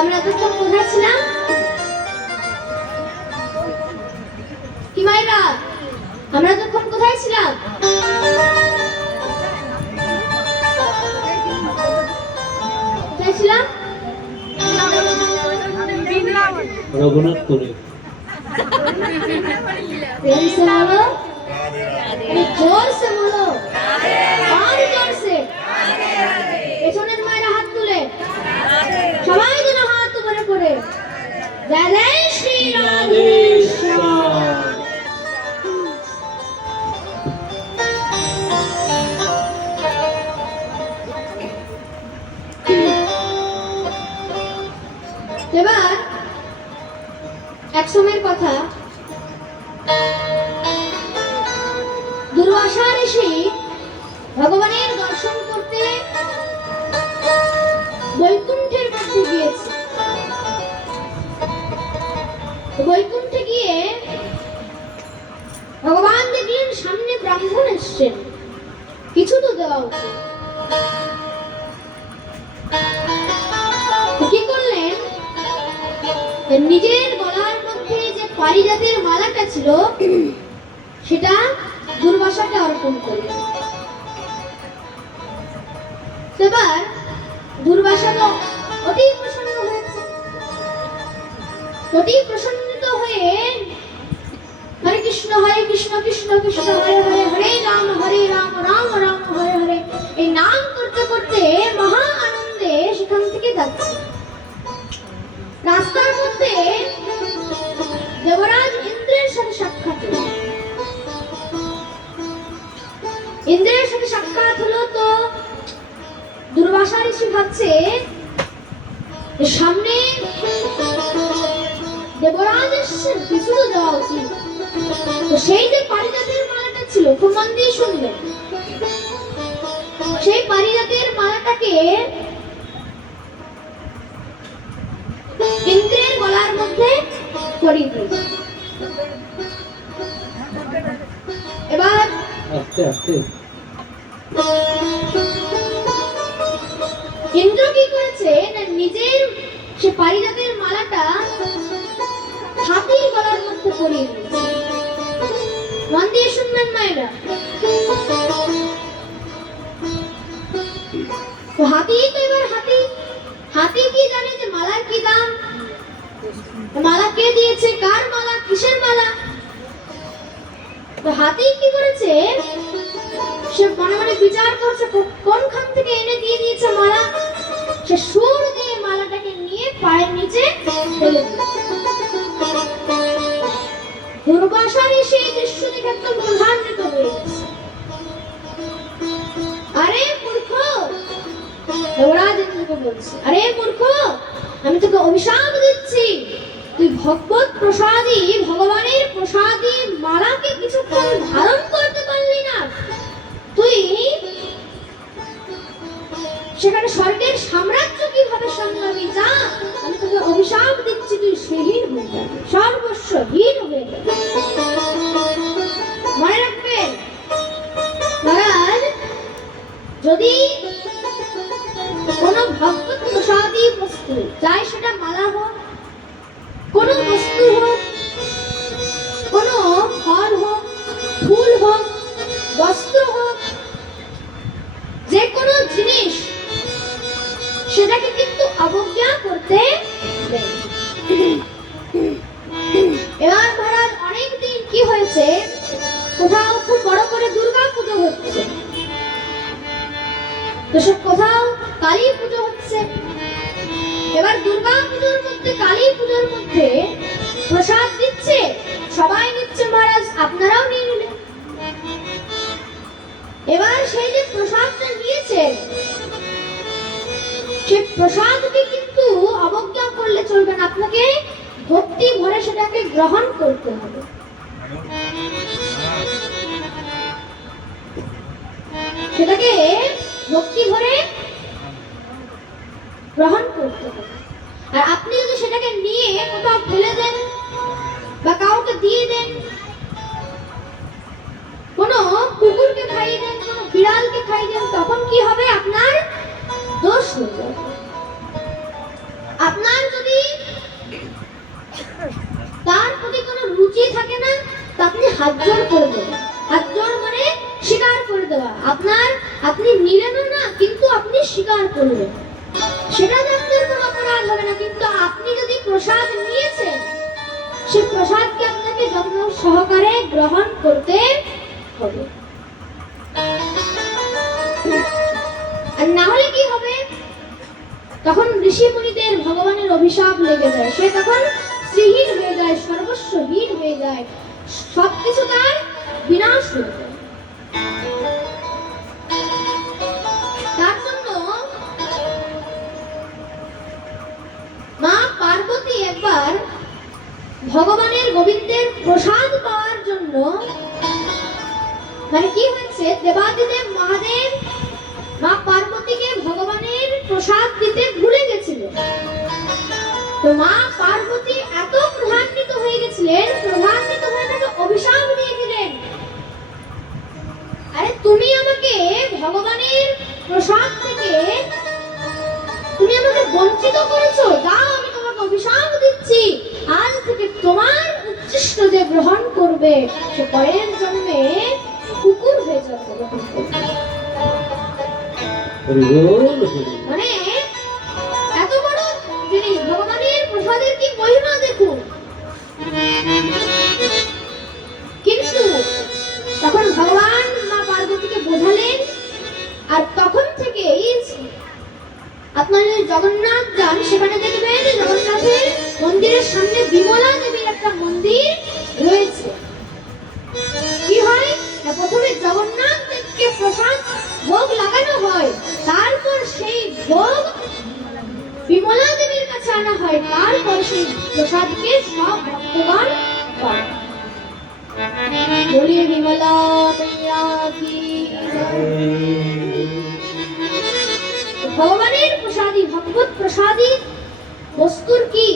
আমরা তখন কোথায় ছিলাম? কি মায়েরা, আমরা তখন কোথায় ছিলাম? কোথায় ছিলাম? রঘুনাথপুরে। जोर से बोलो, और जोर से। পেছনের মায়েরা হাত তুলে, সবাই যেন হাত উপরে করে। জয় জয় শ্রী রাধেশ্যাম। এবার এক সময়ের কথা, দুর্বাসা ঋষি ভগবানের দর্শন করতে বৈকুণ্ঠের মধ্যে গিয়েছে। বৈকুণ্ঠে গিয়ে ভগবান দেখলেন সামনে ব্রাহ্মণ এসছেন, কিছু তো দেওয়া উচিত। কি করলেন, নিজের গলার মধ্যে যে পারিজাতের মালাটা ছিল সেটা দুর্বাসাকে অর্পণ করলেন। এবার দুর্বাসা তো অতি প্রসন্ন হয়েছে, অতি প্রসন্নিত হয়ে হরে কৃষ্ণ কৃষ্ণ কৃষ্ণ হরে হরে, হরে রাম রাম রাম হরে হরে এই নাম করতে করতে মহা আনন্দে সেখান থেকে যাচ্ছে। রাস্তার মধ্যে দেবরাজ ইন্দ্রের সাথে সাক্ষাৎ হলো। ইন্দ্রের সাথে সাক্ষাৎ হলো তো দুর্বাসা ঋষি ভাবছে সামনে দেবরাজ এসেছেন, কিছু তো দেওয়া উচিত। তো সেই যে পারিজাতের মালাটা ছিল, খুব মন দিয়ে শুনবেন, সেই পারিজাতের মালাটাকে ইন্দ্রের গলার মধ্যে পরিয়ে দিয়েছে। এবার আস্তে আস্তে ইন্দ্র কি করেছে না, নিজের সে পারিজাতের মালাটা হাতির গলার মধ্যে পরিয়ে দিয়েছে। মন দিয়ে শুনবেন মায়েরা। তো হাতি তো এবার হাতি কি জানে যে মালার কি দাম, মালা কে দিয়েছে, কার মালা, কিসের মালা। তো হাতি কি করেছে, সে মনে মনে বিচার করছে কোনখান থেকে এনে দিয়ে দিয়েছে মালা। সে সুর দিয়ে মালাটাকে নিয়ে পায়ের নিচে ফেলে দিয়েছে। দুর্বাসা ঋষি এই দৃশ্য দেখে একদম প্রধান্বিত হয়ে গেছে। আরে মূর্খ, দেবরাজ ইন্দ্রকে বলছে, আরে মূর্খ, আমি তোকে অভিশাপ দিচ্ছি, তুই ভগবত প্রসাদী, ভগবানের প্রসাদী মালাকে কিছুক্ষণ ধারণ করতে পারলি না, তুই সেখানে স্বর্গের সাম্রাজ্য কিভাবে সামলাবি? যা, আমি তোকে অভিশাপ দিচ্ছি, তুই সেহীন হয়ে যাবি, সর্বস্বহীন হয়ে যাবি। মনে রাখবেন মহারাজ, যদি কোনো ভগবত প্রসাদী বস্তু, চাই সেটা মালা হোক, কোনো বস্তু হোক, কোনো ফল হোক, ফুল হোক, বস্ত্র হোক, যে কোনো জিনিস, সেটাকে কিন্তু অবজ্ঞা করতে নেই। এবার মহারাজ অনেকদিন কি হয়েছে, কোথাও খুব বড় করে দুর্গা পুজো হচ্ছে, তো সব কোথাও কালী পুজো হচ্ছে। এবার দুর্গা পুজোর মধ্যে, কালী পুজোর মধ্যে প্রসাদ দিচ্ছে, সবাই নিচ্ছে মহারাজ, আপনারাও নিয়ে নিলেন। এবার সেই যে প্রসাদটা নিয়েছে, সেই প্রসাদকে কিন্তু অবজ্ঞা করলে চলবে না, আপনাকে ভক্তি ভরে সেটাকে গ্রহণ করতে হবে। সেটাকে ভক্তি ভরে গ্রহণ করতে হবে। আর আপনি যদি সেটাকে নিয়ে কোথাও ফেলে দেন বা কাউকে দিয়ে দেন, কোনো কুকুরকে খাইয়ে দেন, কোনো বিড়ালকে খাইয়ে দেন, তখন কি হবে, আপনার দোষ হয়ে যাবে। আপনার হাত জোড় করে দেওয়া। হাত জোড় মানে স্বীকার করে দেওয়া। আপনি নিলেন না, কিন্তু আপনি স্বীকার করলেন, সেটা আপনার কোনো অপরাধ হবে না। কিন্তু আপনি যদি প্রসাদ নিয়েছেন, সে প্রসাদকে আপনাকে যত্ন সহকারে গ্রহণ করতে হবে। আর না হলে কি হবে, তখন ঋষি মুনিদের ভগবানের অভিশাপ লেগে যায়। সে তখন শ্রীহীন হয়ে যায়, সর্বস্বহীন হয়ে যায়, সবকিছু তার বিনাশ হয়ে যায়। তার জন্য মা পার্বতী একবার ভগবানের গোবিন্দের প্রসাদ পাওয়ার জন্য, মানে কি হয়েছে, দেবাদিদেব মহাদেব মা পার্বতীকে ভগবানের প্রসাদ দিতে ভুলে গেছিল। তো মা পার্বতী এত ক্রোধান্বিত হয়ে গেছিলেন, ক্রোধান্বিত হয়ে তাকে অভিশাপ দিয়ে দিলেন, আরে তুমি আমাকে ভগবানের প্রসাদ থেকে তুমি আমাকে বঞ্চিত করেছো, দাও আমি তোমাকে অভিশাপ দিচ্ছি, আজ থেকে তোমার উচ্ছিষ্ট যে গ্রহণ করবে সে পরের জন্মে কুকুর হয়ে জন্ম গ্রহণ করবে। মানে এত বড় জিনিস, ভগবানের প্রসাদের কি মহিমা দেখুন। কিন্তু তখন ভগবান মা পার্বতীকে বোঝালেন। আর তখন থেকেই আপনারা যদি জগন্নাথ যান, সেখানে দেখবেন জগন্নাথের মন্দিরের সামনে বিমলা দেবীর একটা মন্দির রয়েছে। কি হয় না, প্রথমে জগন্নাথ দেবকে প্রসাদ ভোগ লাগানো হয়, তারপর সেই ভোগ বিমলা দেবীর কাছে আনা হয়, তারপর সেই প্রসাদকে সব ভক্তগণ পায়। বলিয়ে বিমলা मैया की ভগবানের প্রসাদী, ভগবত প্রসাদী বস্তুর কি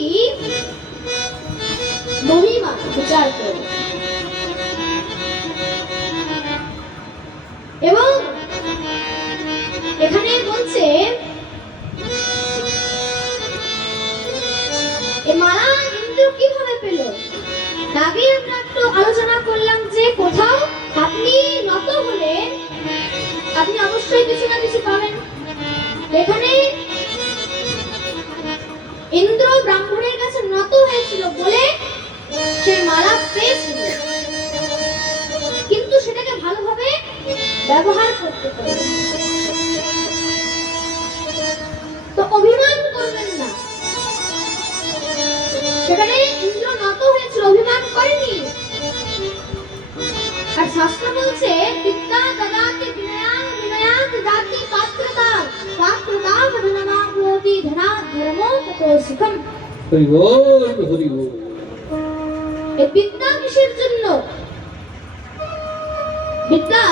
মহিমা বিচার করো। এবং এখানে বলছে এই মালা ইন্দ্র কিভাবে পেল। আগে আমরা একটু আলোচনা করলাম যে কোথাও আপনি নত হলে আপনি অবশ্যই কিছু না কিছু পাবেন। এখানে ইন্দ্র ব্রাহ্মণের কাছে নত হয়েছিল বলে সে মালা পেয়েছিল, কিন্তু সেটাকে ভালোভাবে ব্যবহার করতে হবে। তো অভিমান করবেন না। সেখানে ইন্দ্র নত হয়েছিল, অভিমান করেনি। আর শাস্ত্র বলছে বিদ্যা দদাতি বিনয়ান বিনয়াত দাতি পাত্রতা পাত্রতা ধনমাপ্নোতি ধনাৎ ধর্মো ততো সুখম। হরি বল হরি বল। এই বিদ্যা কিসের জন্য? বিদ্যা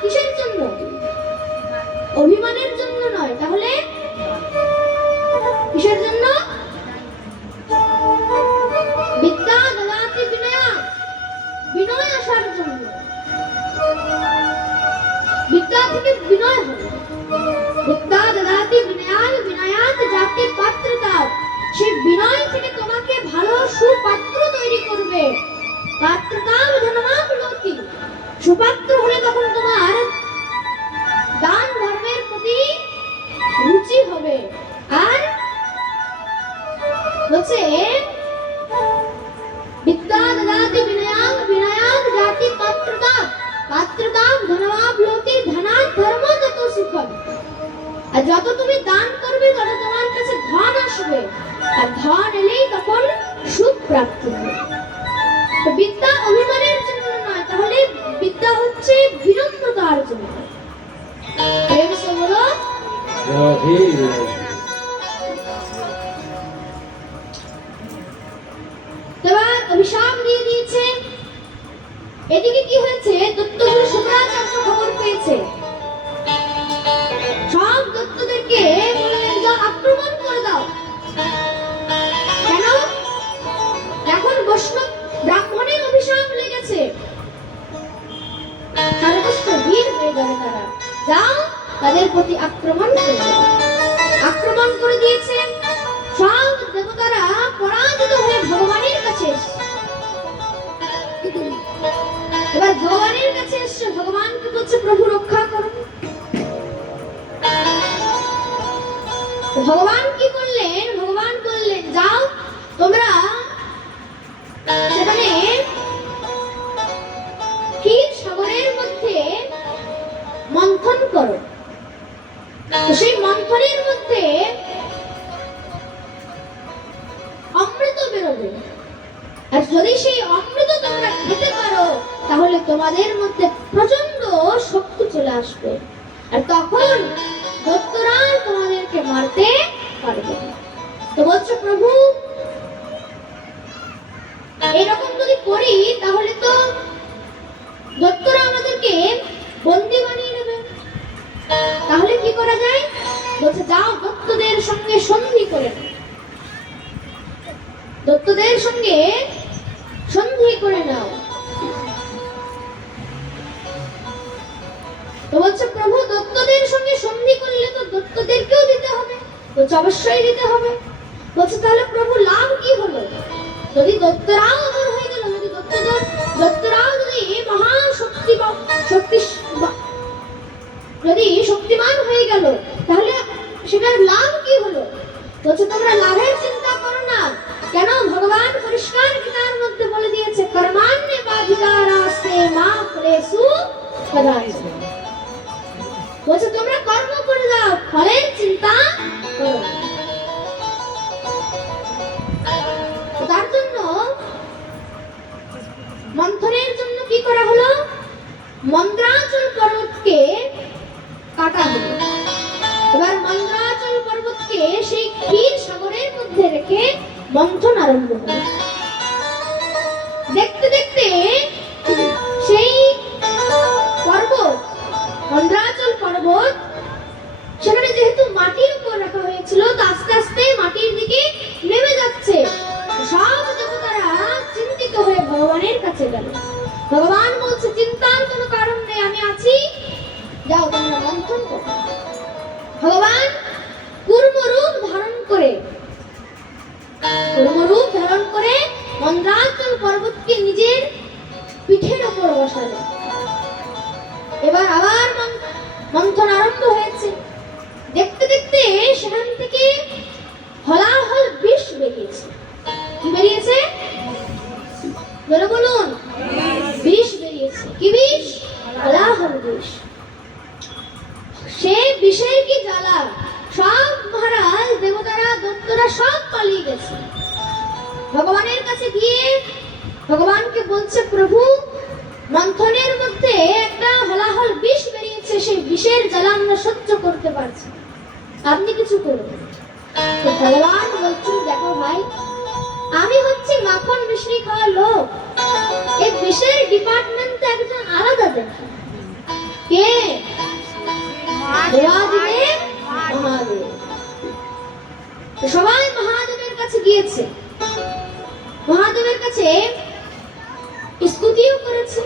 কিসের জন্য? অভিমানের জন্য নয়। তাহলে কিসের জন্য? বিদ্যা দদাতি বিনয়ান, বিনয় আসার জন্য। বিদ্যা থেকে বিনয় হবে। বিদ্যা দদাতি বিনয়ান বিনয়াত জাতি পাত্রতা, সেই বিনয় থেকে তোমাকে ভালো সুপাত্র তৈরি করবে। পাত্রতা ধনমাপ্নোতি, সুপাত্র হলে তখন তোমার দান ধর্মের প্রতি রুচি হবে। আর বলছে বিদ্যা দদাতি বিনয়ান বিনয়াত জাতি পাত্রতা পাত্রতা ধনমাপ্নোতি ধনাৎ ধর্মো ততো সুখম। আর যত তুমি দান করবে তত তোমার কাছে ধন আসবে, আর ধন এলেই তখন সুখ প্রাপ্তি হবে। তো বিদ্যা অভিমানের জন্য নয়, তাহলে বিদ্যা হচ্ছে বিনম্রতার জন্য। প্রেম সে বলো রাধে রাধে। এবার অভিশাপ দিয়ে দিয়েছে। এদিকে কি হয়েছে, দত্তগুরু শুক্রাচার্য খবর পেয়েছে। সব দত্তদেরকে বললেন যা আক্রমণ করে দাও। কেন? এখন বৈষ্ণব ব্রাহ্মণের অভিশাপ লেগেছে, সর্বস্বহীন হয়ে যাবে তারা। যাও তাদের প্রতি আক্রমণ করে দাও। আক্রমণ করে দিয়েছে। সব দেবতারা পরাজিত হয়ে ভগবানের কাছে এসেছে। ভগবানের কাছে এসছে, ভগবানকে বলছে প্রভু রক্ষা করো। ভগবান কি করলেন? ভগবান বললেন যাও তোমরা সেখানে ক্ষীর সাগরের মধ্যে মন্থন করো। তো সেই মন্থনের মধ্যে অমৃত বেরোবে, আর যদি সেই অমৃত তোমরা খেতে পারো তাহলে তোমাদের মধ্যে প্রচন্ড শক্তি চলে আসবে, আর তখন দৈত্যরা তোমাদেরকে মারতে পারবে না। তো বলছো প্রভু এরকম যদি করি তাহলে তো দৈত্যরা আমাদেরকে বন্দী বানিয়ে নেবে, তাহলে কি করা যায়? বলছে যাও দৈত্যদের সঙ্গে সন্ধি করে নাও, দৈত্যদের সঙ্গে সন্ধি করে নাও। তো বলছে প্রভু দৈত্যদের সঙ্গে সন্ধি করলে তো দৈত্যদেরকেও দিতে হবে। বলছে অবশ্যই দিতে হবে। বলছে তাহলে প্রভু লাভ কি হলো? যদি দৈত্যরাও অমর হয়ে গেল, যদি দৈত্যরাও যদি যদি শক্তিমান হয়ে গেল, তাহলে সেটার লাভ কি হলো? বলছে তোমরা লাভের চিন্তা করো না। কেন? ভগবান পরিষ্কার গীতার মধ্যে বলে দিয়েছে কর্মাণ্যে বাধিকারাস্তে মা ফলেষু কদাচিৎ। বলছে তোমরা কর্ম করে যাও, ফলের চিন্তা করো না। তার জন্য মন্থনের জন্য কি করা হলো? মন্দ্রাচল পর্বতকে কাটা হলো। এবার মন্দ্রাচল পর্বতকে সেই ক্ষীর সাগরের মধ্যে রেখে মন্থন আরম্ভ হলো। দেখতে দেখতে সেই পর্বত, মন্দ্রাচল পর্বত, সেখানে যেহেতু মাটির উপর রাখা হয়েছিল, তো আস্তে আস্তে মাটির দিকে নেমে যাচ্ছে। সব দেবতারা চিন্তিত হয়ে ভগবানের কাছে গেল। ভগবান বলছে চিন্তার কোনো কারণ নেই, আমি আছি, যাও তোমরা মন্থন করো। ভগবান কুর্মরূপ ধারণ করে মন্দ্রাচল পর্বতকে নিজের পিঠের উপর বসালেন। এবার আবার মন্থন আরম্ভ হয়েছে। দেখতে দেখতে সেখান থেকে হলাহল বিষ বেরিয়েছে। কি বেরিয়েছে? বলে বলুন। বিষ বেরিয়েছে। কি বিষ? হলাহল বিষ। সে বিষের কি জ্বালা, সব মহারাজ দেবতারা দৈত্যরা সব পালিয়ে গেছে। ভগবানের কাছে গিয়ে ভগবানকে বলছে প্রভু মন্থনের মধ্যে একটা হলাহল বিষ বেরিয়েছে, সেই বিষের জ্বালা আমরা সহ্য করতে পারছি, আপনি কিছু করুন। তো ভগবান বলছেন দেখো ভাই, আমি হচ্ছে মাখন মিশ্রি খাওয়া লোক, এই বিষের ডিপার্টমেন্ট একজন আলাদা দেখে। কে? দেবাদিদেব মহাদেব। সবাই মহাদেবের কাছে গিয়েছে, মহাদেবের কাছে স্তুতিও করেছে।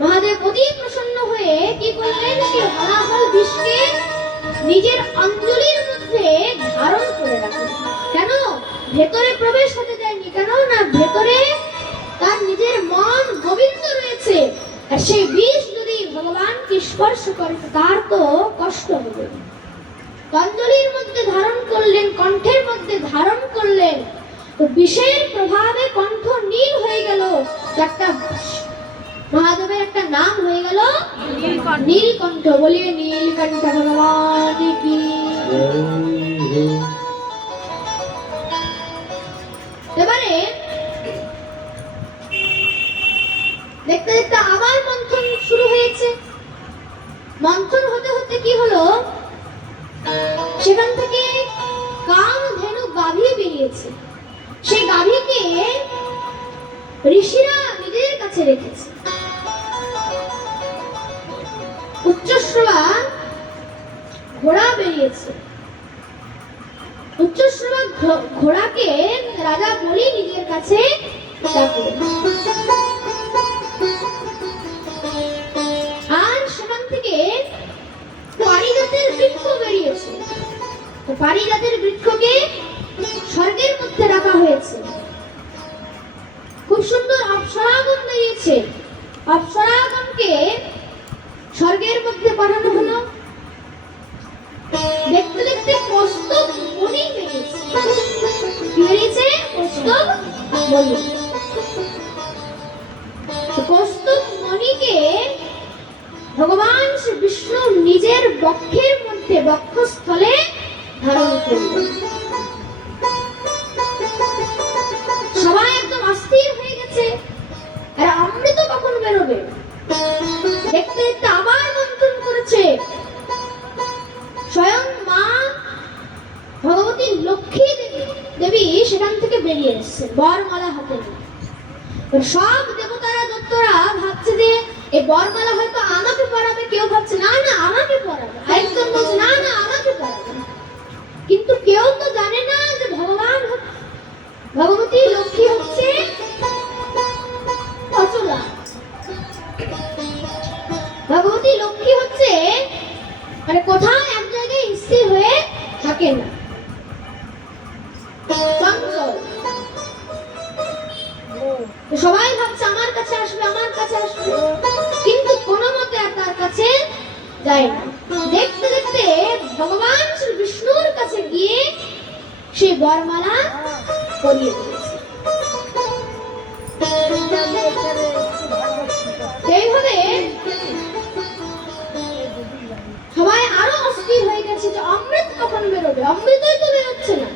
মহাদেব অতি প্রসন্ন হয়ে কি করলেন? সে হলাহল বিষকে নিজের অঞ্জলির মধ্যে ধারণ করে রাখলেন। কেন? ভেতরে প্রবেশ হতে দেয়নি। কেন না ভেতরে তার নিজের মন গোবিন্দ রয়েছে, আর সেই বিষ যদি ভগবানকে স্পর্শ করে তার তো কষ্ট হবে। অঞ্জলির মধ্যে ধারণ করলেন, কণ্ঠের মধ্যে ধারণ করলেন, তো বিষের প্রভাবে কণ্ঠ নীল হয়ে গেল। একটা মহাদেবের একটা নাম হয়ে গেল নীলকণ্ঠ। বলিয়ে নীলকণ্ঠ ভগবান কি। এবারে দেখতে দেখতে আবার মন্থন শুরু হয়েছে। মন্থন হতে হতে কি হলো? সেখান থেকে কামধেনু গাভী বেরিয়েছে। সেই গাভীকে ঋষিরা নিজের কাছে রেখেছে। উচ্চশ্রবা ঘোড়া বেরিয়েছে। উচ্চশ্রবা ঘোড়াকে রাজা বলি নিজের কাছে ডাকলেন। আর সেখান থেকে পারিজাতের বৃক্ষ বেরিয়েছে। পারিজাতের বৃক্ষকে স্বর্গের মধ্যে রাখা হয়েছে। খুব সুন্দর অপ্সরাগণ বেরিয়েছে। অপ্সরাগণ বললেন। কৌস্তুভ মণিকে ভগবান শ্রী বিষ্ণু নিজের বক্ষের মধ্যে বক্ষস্থলে ধারণ করলেন। সবাই একদম অস্থির হয়ে গেছে, আর অমৃত কখন বেরোবে। দেখতে দেখতে আবার মন্থন করেছে। স্বয়ং মা ভগবতী লক্ষ্মী দেবী সেখান থেকে বেরিয়ে এসেছে বরমালা হাতে নিয়ে। সব দেবতারা দত্তরা ভাবছে যে এই বরমালা হয়তো আমাকে পরাবে, কেউ ভাবছে না না আমাকে পরাবে, আরেকজন বলছে না না আমাকে পরাবে। কিন্তু কেউ তো জানে না যে ভগবতী লক্ষ্মী হচ্ছে অচলা। ভগবতী লক্ষ্মী হচ্ছে মানে কোথাও এক জায়গায় স্থির হয়ে থাকে না, চঞ্চল। সবাই ভাবছে আমার কাছে আসবে আমার কাছে আসবে, কিন্তু কোনো মতে আর তার কাছে যায় না। দেখতে দেখতে ভগবান শ্রী বিষ্ণুর কাছে গিয়ে সেই বরমালা পরিয়ে দিয়েছে। এইভাবে সবাই আরো অস্থির হয়ে গেছে যে অমৃত কখন বেরোবে, অমৃতই তো বেরোচ্ছে না।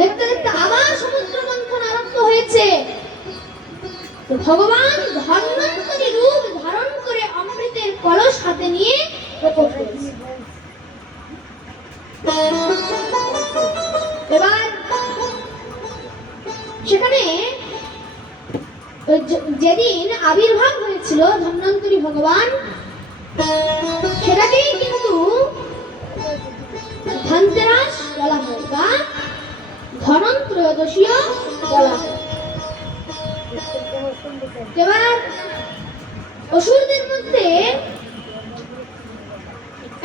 দেখতে দেখতে আবার সমুদ্র মন্থন আরম্ভ হয়েছে। ভগবান ধন্বন্তরী রূপ ধারণ করে অমৃতের কলস হাতে নিয়ে প্রকট হয়েছে। এবার সেখানে যেদিন আবির্ভাব হয়েছিল ধন্বন্তরী ভগবান, সেটাকেই কিন্তু ধনতেরাস বলা হয় বা ধনত্রয়োদশীও বলা হয়। এবার অসুরদের মধ্যে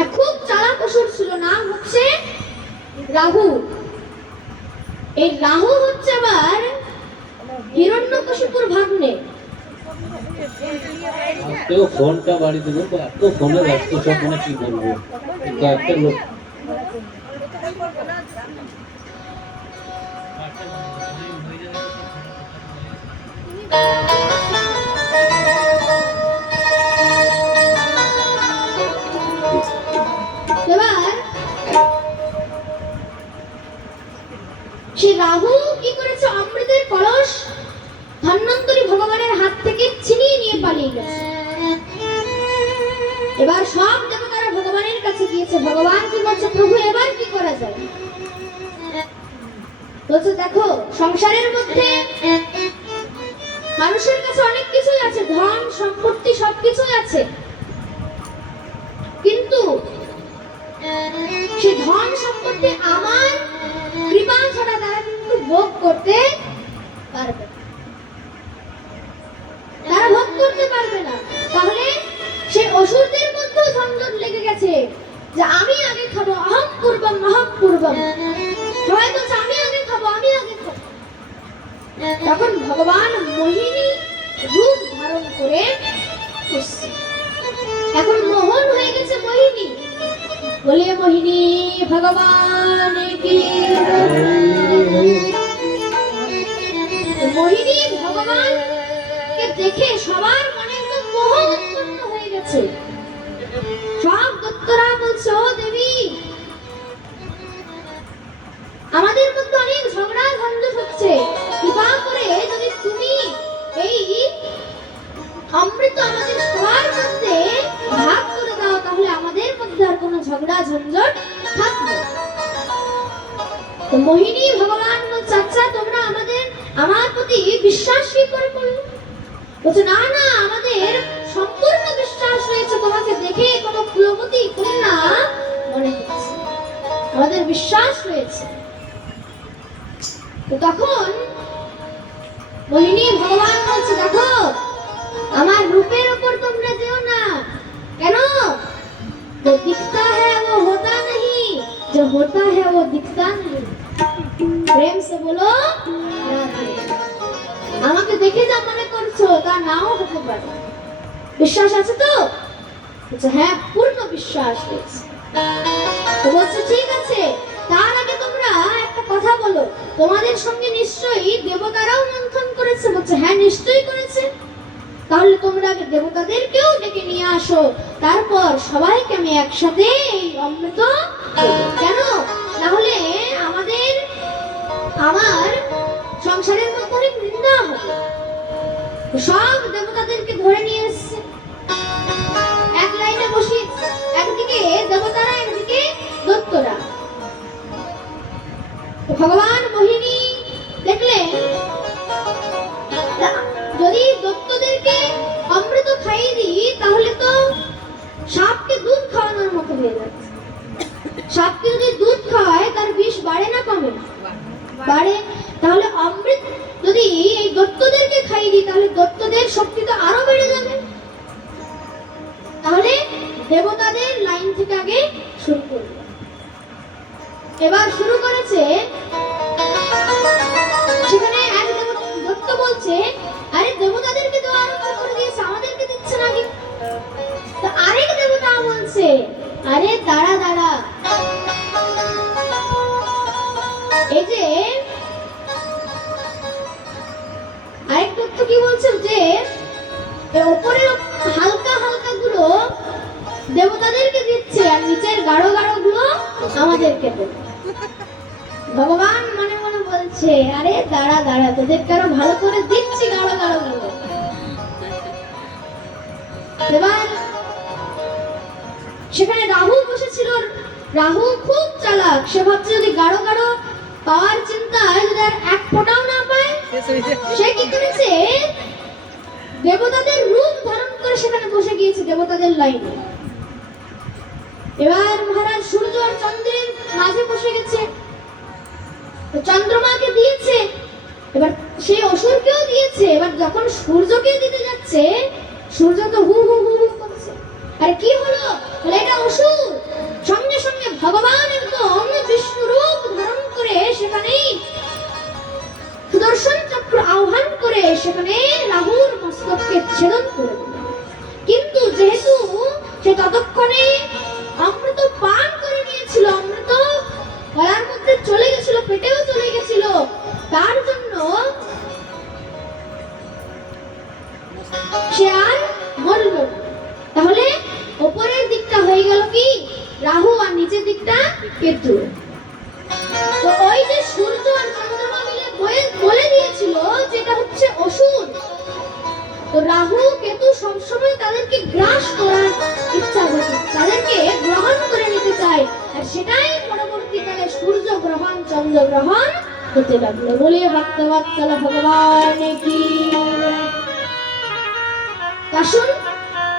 এক খুব চালাক অসুর ছিল, নাম হচ্ছে রাহু। এই রাহু হচ্ছে আবার হিরণ্যকশিপুর ভাগ্নে। কেউ ফোনটা বাড়ি দেবো, এত ফোনে ব্যস্ত সব মনে কি বলবো। কয়েকটা লোক এবার সে রাহু কি করেছে, অমৃতের কলস ধন্বন্তরী ভগবানের হাত থেকে ছিনিয়ে নিয়ে পালিয়ে গেছে। এবার সব দেবতারা ভগবানের কাছে গিয়েছে। ভগবান কি বলছে, প্রভু এবার কি করা যায়? বলছে দেখো, সংসারের মধ্যে মানুষের কাছে অনেক কিছুই আছে, ধন সম্পত্তি সবকিছুই আছে, কিন্তু সে ধন সম্পত্তি আমার কৃপা ছাড়া তারা কিন্তু ভোগ করতে পারবে, তারা ভোগ করতে পারবে না। তাহলে সে অসুরদের মধ্যেও ঝঞ্ঝট লেগে গেছে যে আমি আগে খাবো, অহম পূর্বম অহম পূর্বম। সবাই বলছে আমি আগে খাবো আমি আগে খাবো। তখন ভগবান মোহিনী রূপ ধারণ করে এখন মোহন হয়ে গেছে মোহিনী। বলে মোহিনী ভগবান কি। মোহিনী ভগবানকে দেখে সবার মনে একদম মোহ উৎপন্ন হয়ে গেছে। সব দত্তরা বলছে, ও দেবী, আমাদের মধ্যে অনেক ঝগড়া ঝঞ্ঝট হচ্ছে, কৃপা করে যদি তুমি এই অমৃত আমাদের সবার মধ্যে ভাগ করে দাও, তাহলে আমাদের মধ্যে আর কোনো ঝগড়া ঝঞ্ঝট থাকবে। তো মোহিনী ভগবান বলছে, আচ্ছা তোমরা আমার প্রতি বিশ্বাস কি করে করলে? বলছে না না, আমাদের সম্পূর্ণ বিশ্বাস রয়েছে, তোমাকে দেখে কোনো কুলবতী কন্যা মনে হচ্ছে, আমাদের বিশ্বাস রয়েছে। তো তখন মোহিনী ভগবান বলছে, দেখো আমার রূপের উপর তোমরা যেও না। কেন? जो दिखता है वो होता नहीं, जो होता है वो दिखता नहीं। प्रेम से बोलो राधे। আমাকে দেখে যা মনে করছো তা নাও হতে পারে। বিশ্বাস আছে তো? বলছে হ্যাঁ, পূর্ণ বিশ্বাস রয়েছে। তো বলছে ঠিক আছে, তার আগে তোমরা একটা কথা বলো, তোমাদের সঙ্গে নিশ্চয়ই দেবতারাও মন্থন করেছে। বলছে হ্যাঁ নিশ্চয়ই করেছে। তাহলে তোমরা আগে দেবতাদেরকেও ডেকে নিয়ে আসো, তারপর সবাইকে আমি একসাথে এই অমৃত দেব। কেন? তাহলে আমার সংসারের মধ্যে অনেক নিন্দা হবে। সব দেবতাদেরকে ধরে নিয়ে এসছে, এক লাইনে বসিয়েছে, একদিকে দেবতারা একদিকে দৈত্যরা। ভগবান মোহিনী দেখলেন যদি দৈত্যদেরকে অমৃত খাইয়ে দিই তাহলে তো সাপকে দুধ খাওয়ানোর মতো হয়ে যাচ্ছে। সাপকে যদি দুধ খাওয়ায় তার বিষ বাড়ে না কমে? বাড়ে। তাহলে অমৃত যদি এই দৈত্যদেরকে খাইয়ে দিই তাহলে দৈত্যদের শক্তি তো আরো বেড়ে যাবে। তাহলে দেবতাদের লাইন থেকে আগে শুরু করবে। এবার শুরু করেছে, সেখানে এক দৈত্য বলছে আরে দেবতাদেরকে তো আরম্ভ করে দিয়েছে, আমাদেরকে দিচ্ছে নাকি? তো আরেক দেবতা বলছে আরে দাঁড়া দাঁড়া, এই যে আরেক দৈত্য কি বলছে যে উপরে হালকা হালকা গুলো দেবতাদেরকে দিচ্ছে আর নিচের গাঢ় গাঢ় গুলো আমাদেরকে দেবে। ভগবান মনে মনে বলছে আরে দাঁড়া দাঁড়া, তোদেরকে আরো ভালো করে দিচ্ছি গাঢ় গাঢ় গুলো। এবার সেখানে রাহু বসেছিল। রাহু খুব চালাক, সে ভাবছে যদি গাঢ় গাঢ় পাওয়ার চিন্তায় যদি আর এক ফোঁটাও না পায়, সে কি করেছে দেবতাদের রূপ ধারণ করে সেখানে বসে গিয়েছে দেবতাদের লাইনে। এবার মহারাজ সূর্য আর চন্দ্রের মাঝে বসে গেছে, চন্দ্রমাকে দিয়েছে, এবার সেই অসুরকেও দিয়েছে। এবার যখন সূর্যকে দিতে যাচ্ছে সূর্য তো হু হু হু করছে। আরে কি হলো? এটা অসুর। সঙ্গে সঙ্গে ভগবান একদম বিষ্ণু রূপ ধারণ করে সেখানেই সুদর্শন চক্র আহ্বান করে সেখানে রাহুর মস্তককে ছেদন করে দিল। কিন্তু যেহেতু সে ততক্ষণে অমৃত পান করে নিয়েছিল, অমৃত গলার মধ্যে চলে গেছিল, পেটেও চলে গেছিল, তার জন্য সে আর মরল না। তাহলে উপরের দিকটা হয়ে গেল কি রাহু আর নিচের দিকটা কেতু। তো ওই যে সূর্য আর চন্দ্রমা মিলে বলে দিয়েছিল যেটা হচ্ছে অসুর, তো রাহু কেতু সবসময় তাদেরকে গ্রাস করার ইচ্ছা থাকে, তাদেরকে গ্রহণ করে নিতে চায়। আর সেটাই পরবর্তীকালে সূর্য গ্রহণ চন্দ্র গ্রহণ হতে লাগলো। বলে ভক্তবৎসল ভগবান কি। আসুন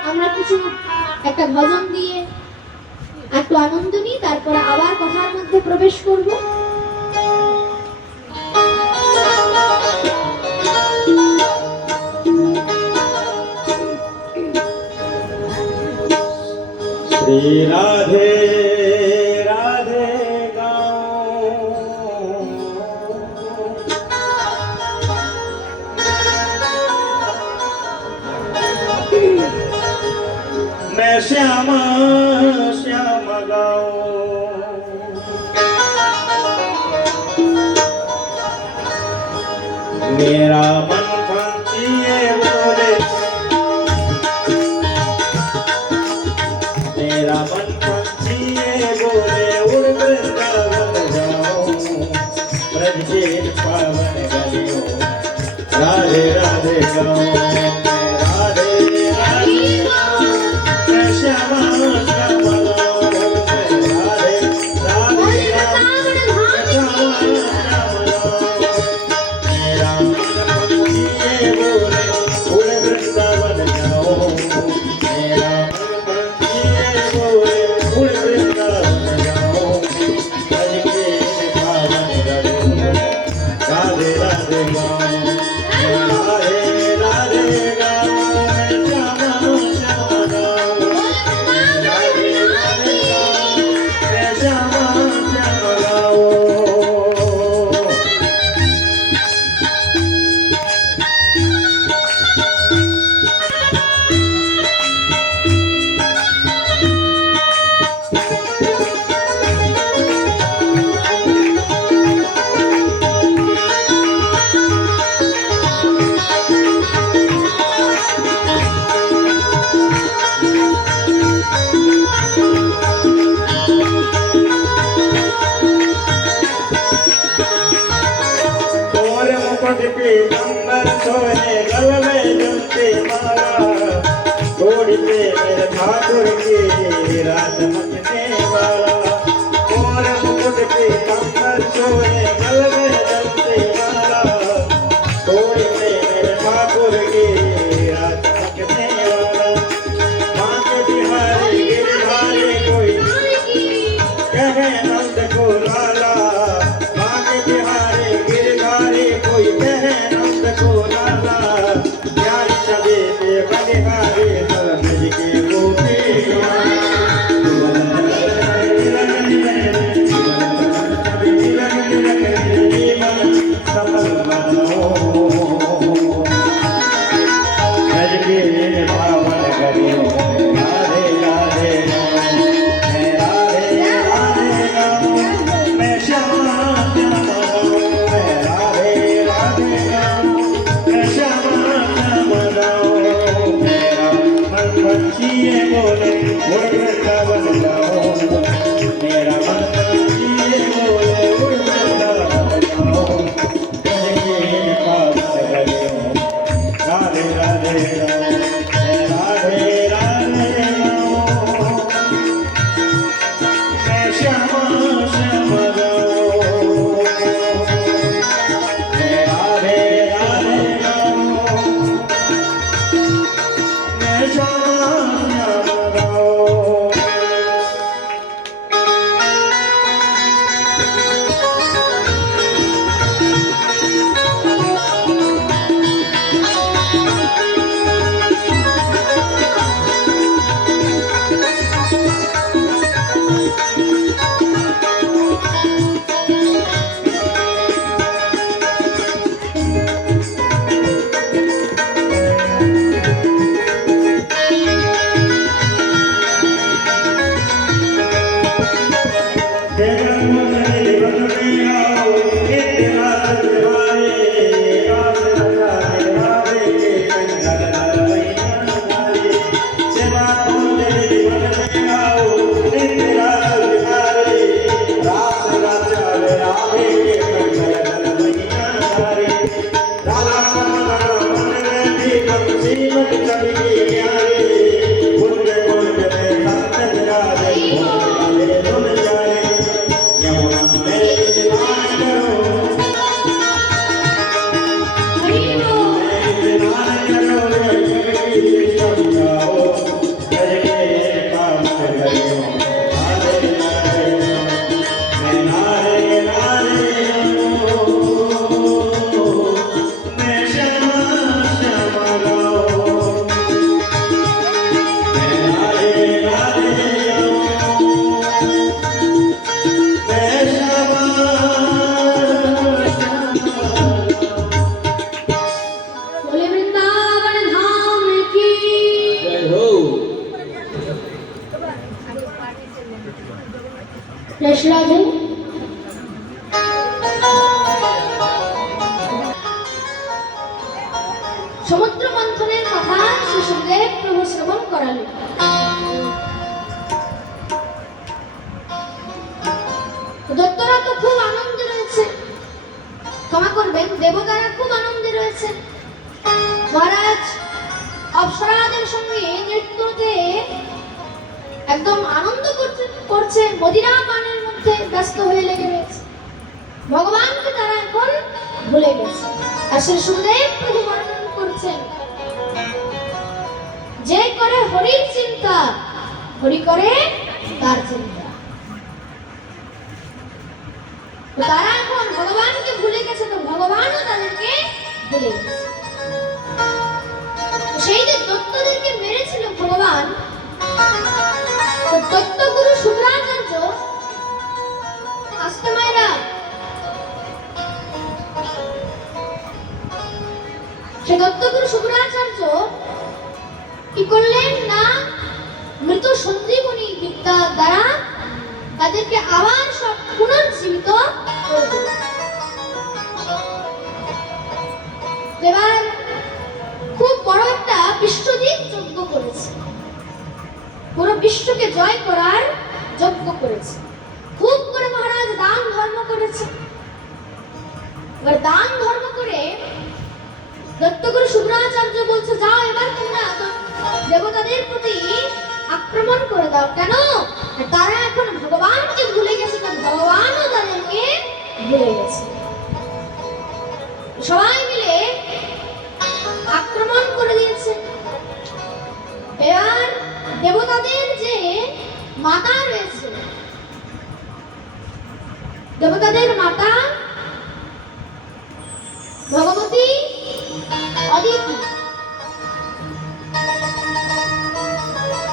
আমরা কিছু একটা ভজন দিয়ে একটু আনন্দ নিই, তারপরে আবার কথার মধ্যে প্রবেশ করব। श्री राधे राधे गाओ, मैं श्यामा श्यामा गाओ, मेरा मन पंछिए बोले, मेरा मन पंछिए बोले उड़ वृंदावन जाओ, ब्रज के पावन गलियों राधे राधे गाओ, राधे राधे गाओ, मैं श्यामा श्यामा गाओ, राधे राधे गाओ, श्यामा श्यामा गाओ, मेरा मन पंछिए ठाकुर के रात मचने वाला और मुकुट के अंबर सोए गल में जलते वाला कोई मेरे ठाकुर के रात मचने वाला मांग बिहारी गिरधारी कोई कहे नंद को लाला मांग बिहारी गिरधारी कोई कहे नंद को लाला प्यार चले पे बलिहारी सब मिल के गोपी सफल बनाओ ब्रज के पावन करियो राधे राधे राम मैं राधे राधे राम मैं श्यामा श्याम राम मैं राधे राधे राम मैं श्यामा श्याम राम मेरा मन बच्चिए बोले उड़ वृंदावन जाओ मेरा मन बच्चिए बोले उड़ वृंदावन जाओ ब्रज के पावन करियो राधे राधे राम मैं राधे राधे राम मैं श्यामा श्याम राम मैं राधे राधे राम मैं श्यामा श्याम राम बोले वृंदावन धाम की जय हो यश राधे সমুদ্র মন্থনের কথা শ্রী সুখদেব প্রভু শ্রবণ করালেন। দত্তরা তো খুব আনন্দে রয়েছে, ক্ষমা করবেন দেবতারা খুব আনন্দে রয়েছে। মহারাজ অপ্সরাদের সঙ্গে নৃত্যতে একদম আনন্দ করছে, মদিরা পানের মধ্যে ব্যস্ত হয়ে লেগে রয়েছে। ভগবানকে তারা এখন ভুলে গেছে। আর শ্রী সুখদেব প্রভু বর্ণন করছেন, যে করে হরির চিন্তা হরি করে তার চিন্তা। তো তারা এখন ভগবানকে ভুলে গেছে, তো ভগবানও তাদেরকে ভুলে গেছে। সেই যে দত্তদেরকে মেরেছিল ভগবান, তো দত্তগুরু শুক্রাচার্য আস্তে মায়েরা সে দত্তগুরু শুক্রাচার্য কি করলেন না, মৃত সঞ্জীবনী বিদ্যা দ্বারা তাদেরকে আবার সব পুনর্জীবিত করলেন। এবার খুব বড় একটা বিশ্বজিৎ যজ্ঞ করেছে, পুরো বিশ্বকে জয় করার যজ্ঞ করেছে। খুব করে মহারাজ দান ধর্ম করেছে। এবার দান ধর্ম করে দত্তগুরু শুক্রাচার্য বলছে, যাও এবার তোমরা দেবতাদের প্রতি আক্রমণ করে দাও। কেন? তারা এখন ভগবানকে ভুলে গেছে, তো ভগবানও তাদেরকে ভুলে গেছে। সবাই মিলে আক্রমণ করে দিয়েছে। এবার দেবতাদের যে মাতা রয়েছে, দেবতাদের মাতা ভগবতী অদিতি,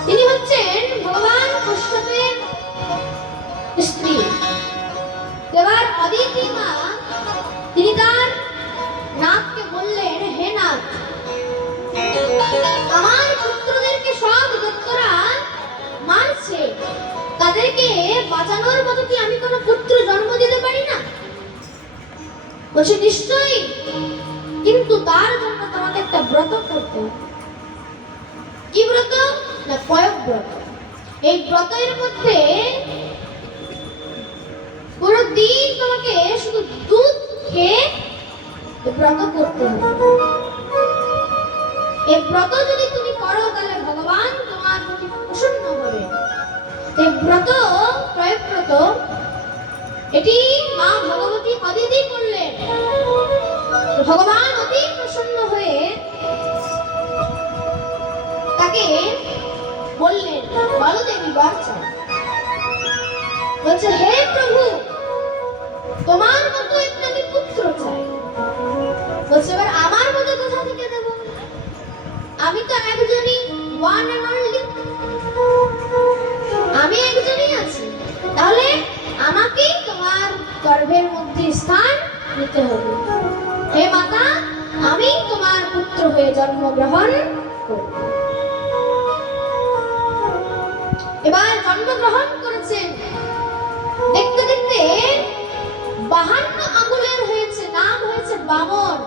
তিনি হচ্ছেন ভগবান কশ্যপের স্ত্রী। এবার অদিতি মা তিনি তার নাথকে বললেন, হে নাথ, আমার পুত্রদেরকে সব দত্তরা মারছে, তাদেরকে বাঁচানোর মতো কি আমি কোনো পুত্র জন্ম দিতে পারি না? বলছে নিশ্চয়ই, কিন্তু তার জন্য তোমাকে একটা ব্রত করতে হবে। কি ব্রত? না, পয়গ ব্রত। এই ব্রতের মধ্যে পুরো দিন তোমাকে শুধু দুধ খেয়ে ব্রত করতে হবে। এই ব্রত যদি তুমি করো তাহলে ভগবান তোমার প্রতি প্রসন্ন হবে। এই ব্রত, প্রয়োগ ব্রত, এটি মা ভগবতী অদিতি করলেন। ভগবান অতি প্রসন্ন হয়ে তাকে বললেন, বলো দেবী বর চাও। বলছে, হে প্রভু, তোমার মতো একটা আমি পুত্র চাই। বলছে, এবার আমার মতো কোথা থেকে দেবো? আমি তো একজনই, ওয়ান এন্ড অনলি, আমি একজনই আছি। তাহলে আমাকেই তোমার গর্ভের মধ্যে স্থান নিতে হবে। হে মাতা, আমি তোমার পুত্র হয়ে জন্মগ্রহণ করব। এবার জন্মগ্রহণ করেছেন। দেখতে দেখতে 52 আঙ্গুলের হয়েছে, নাম হয়েছে বামন।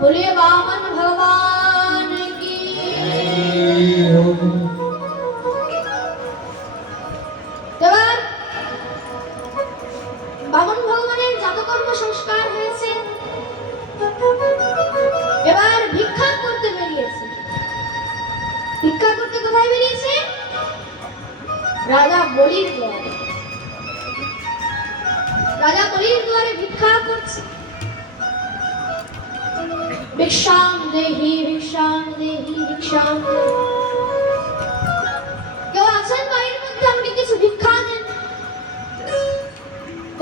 বলিয়ে বামন ভগবান কি। এবার বামন ভগবানের জাতকর্ম সংস্কার হয়েছে। এবার ভিক্ষা করতে বেরিয়েছে। ভিক্ষা করতে কোথায় বেরিয়েছে? রাজা বলির দুয়ারে। রাজা বলির দুয়ারে ভিক্ষা করছে। ভিক্ষাম দেহি, ভিক্ষাম দেহি, ভিক্ষাম দেহি। কেউ আছেন বাড়ির মধ্যে? আমাকে কিছু ভিক্ষা দেন।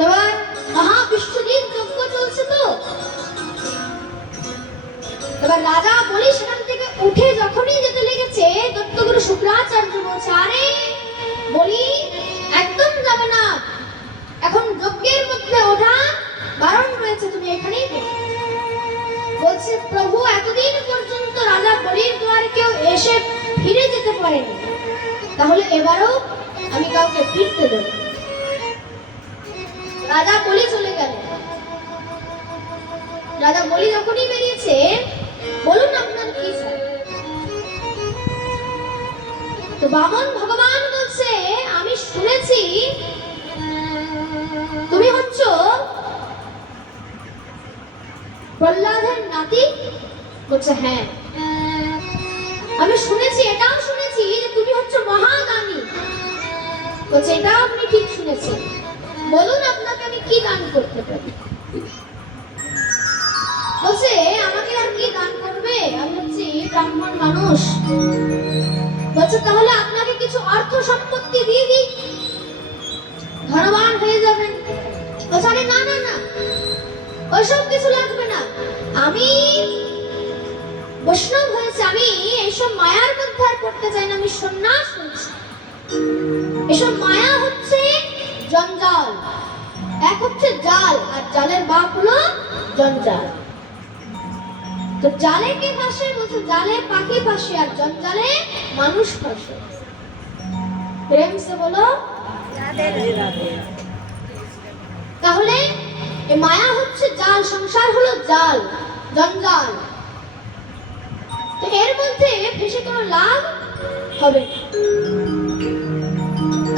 এবার মহাবিষ্ণুজির যজ্ঞ চলছে তো। এবার রাজা বলি সেখান থেকে উঠে যখনই যেতে লেগেছে, দত্তগুরু শুক্রাচার্য বলছে, আরে বলি, একদম যাবে না, এখন যজ্ঞের মধ্যে ওঠা বারণ রয়েছে, তুমি এখানেই বসো। বলছে, প্রভু, এতদিন পর্যন্ত রাজা বলির দুয়ারে কেউ এসে ফিরে যেতে পারেনি, তাহলে এবারও আমি কাউকে ফিরতে দেব। রাজা বলি চলে গেল। রাজা বলি যখনই বেরিয়েছে, বলুন আপনার কি চাই? তো বামন ভগবান বলছে, আমি শুনেছি তুমি হচ্ছ প্রহ্লাদের নাতি। বলছে, হ্যাঁ। আমি শুনেছি, এটাও শুনেছি যে তুমি হচ্ছ মহাদানী। বলছে, এটাও আপনি ঠিক শুনেছেন। বলুন আপনাকে আমি কি দান করতে পারি? বলছে, আমাকে আর কি দান করবে? আমি হচ্ছি ব্রাহ্মণ মানুষ। বলছে, তাহলে আপনাকে কিছু অর্থ সম্পত্তি দিয়ে দিই, ধনবান হয়ে যাবেন। বলছে, আরে না না না, ওইসব কিছু লাগবে না। আমি বৈষ্ণব হয়েছে, আমি এইসব মায়ার মধ্যে আর পড়তে চাই না, আমি সন্ন্যাস হয়েছি। এসব মায়া হচ্ছে জঞ্জাল। এক হচ্ছে জাল, আর জালের বাপ হলো জঞ্জাল। তো জালে কে ফাঁসে? বলছে, জালে পাখি ফাঁসে, আর জঞ্জালে মানুষ ফাঁসে। প্রেম সে বলো রাধে রাধে। তাহলে এই মায়া হচ্ছে জাল, সংসার হলো জাল, জঞ্জাল। তো এর মধ্যে ফেসে কোনো লাভ হবে না।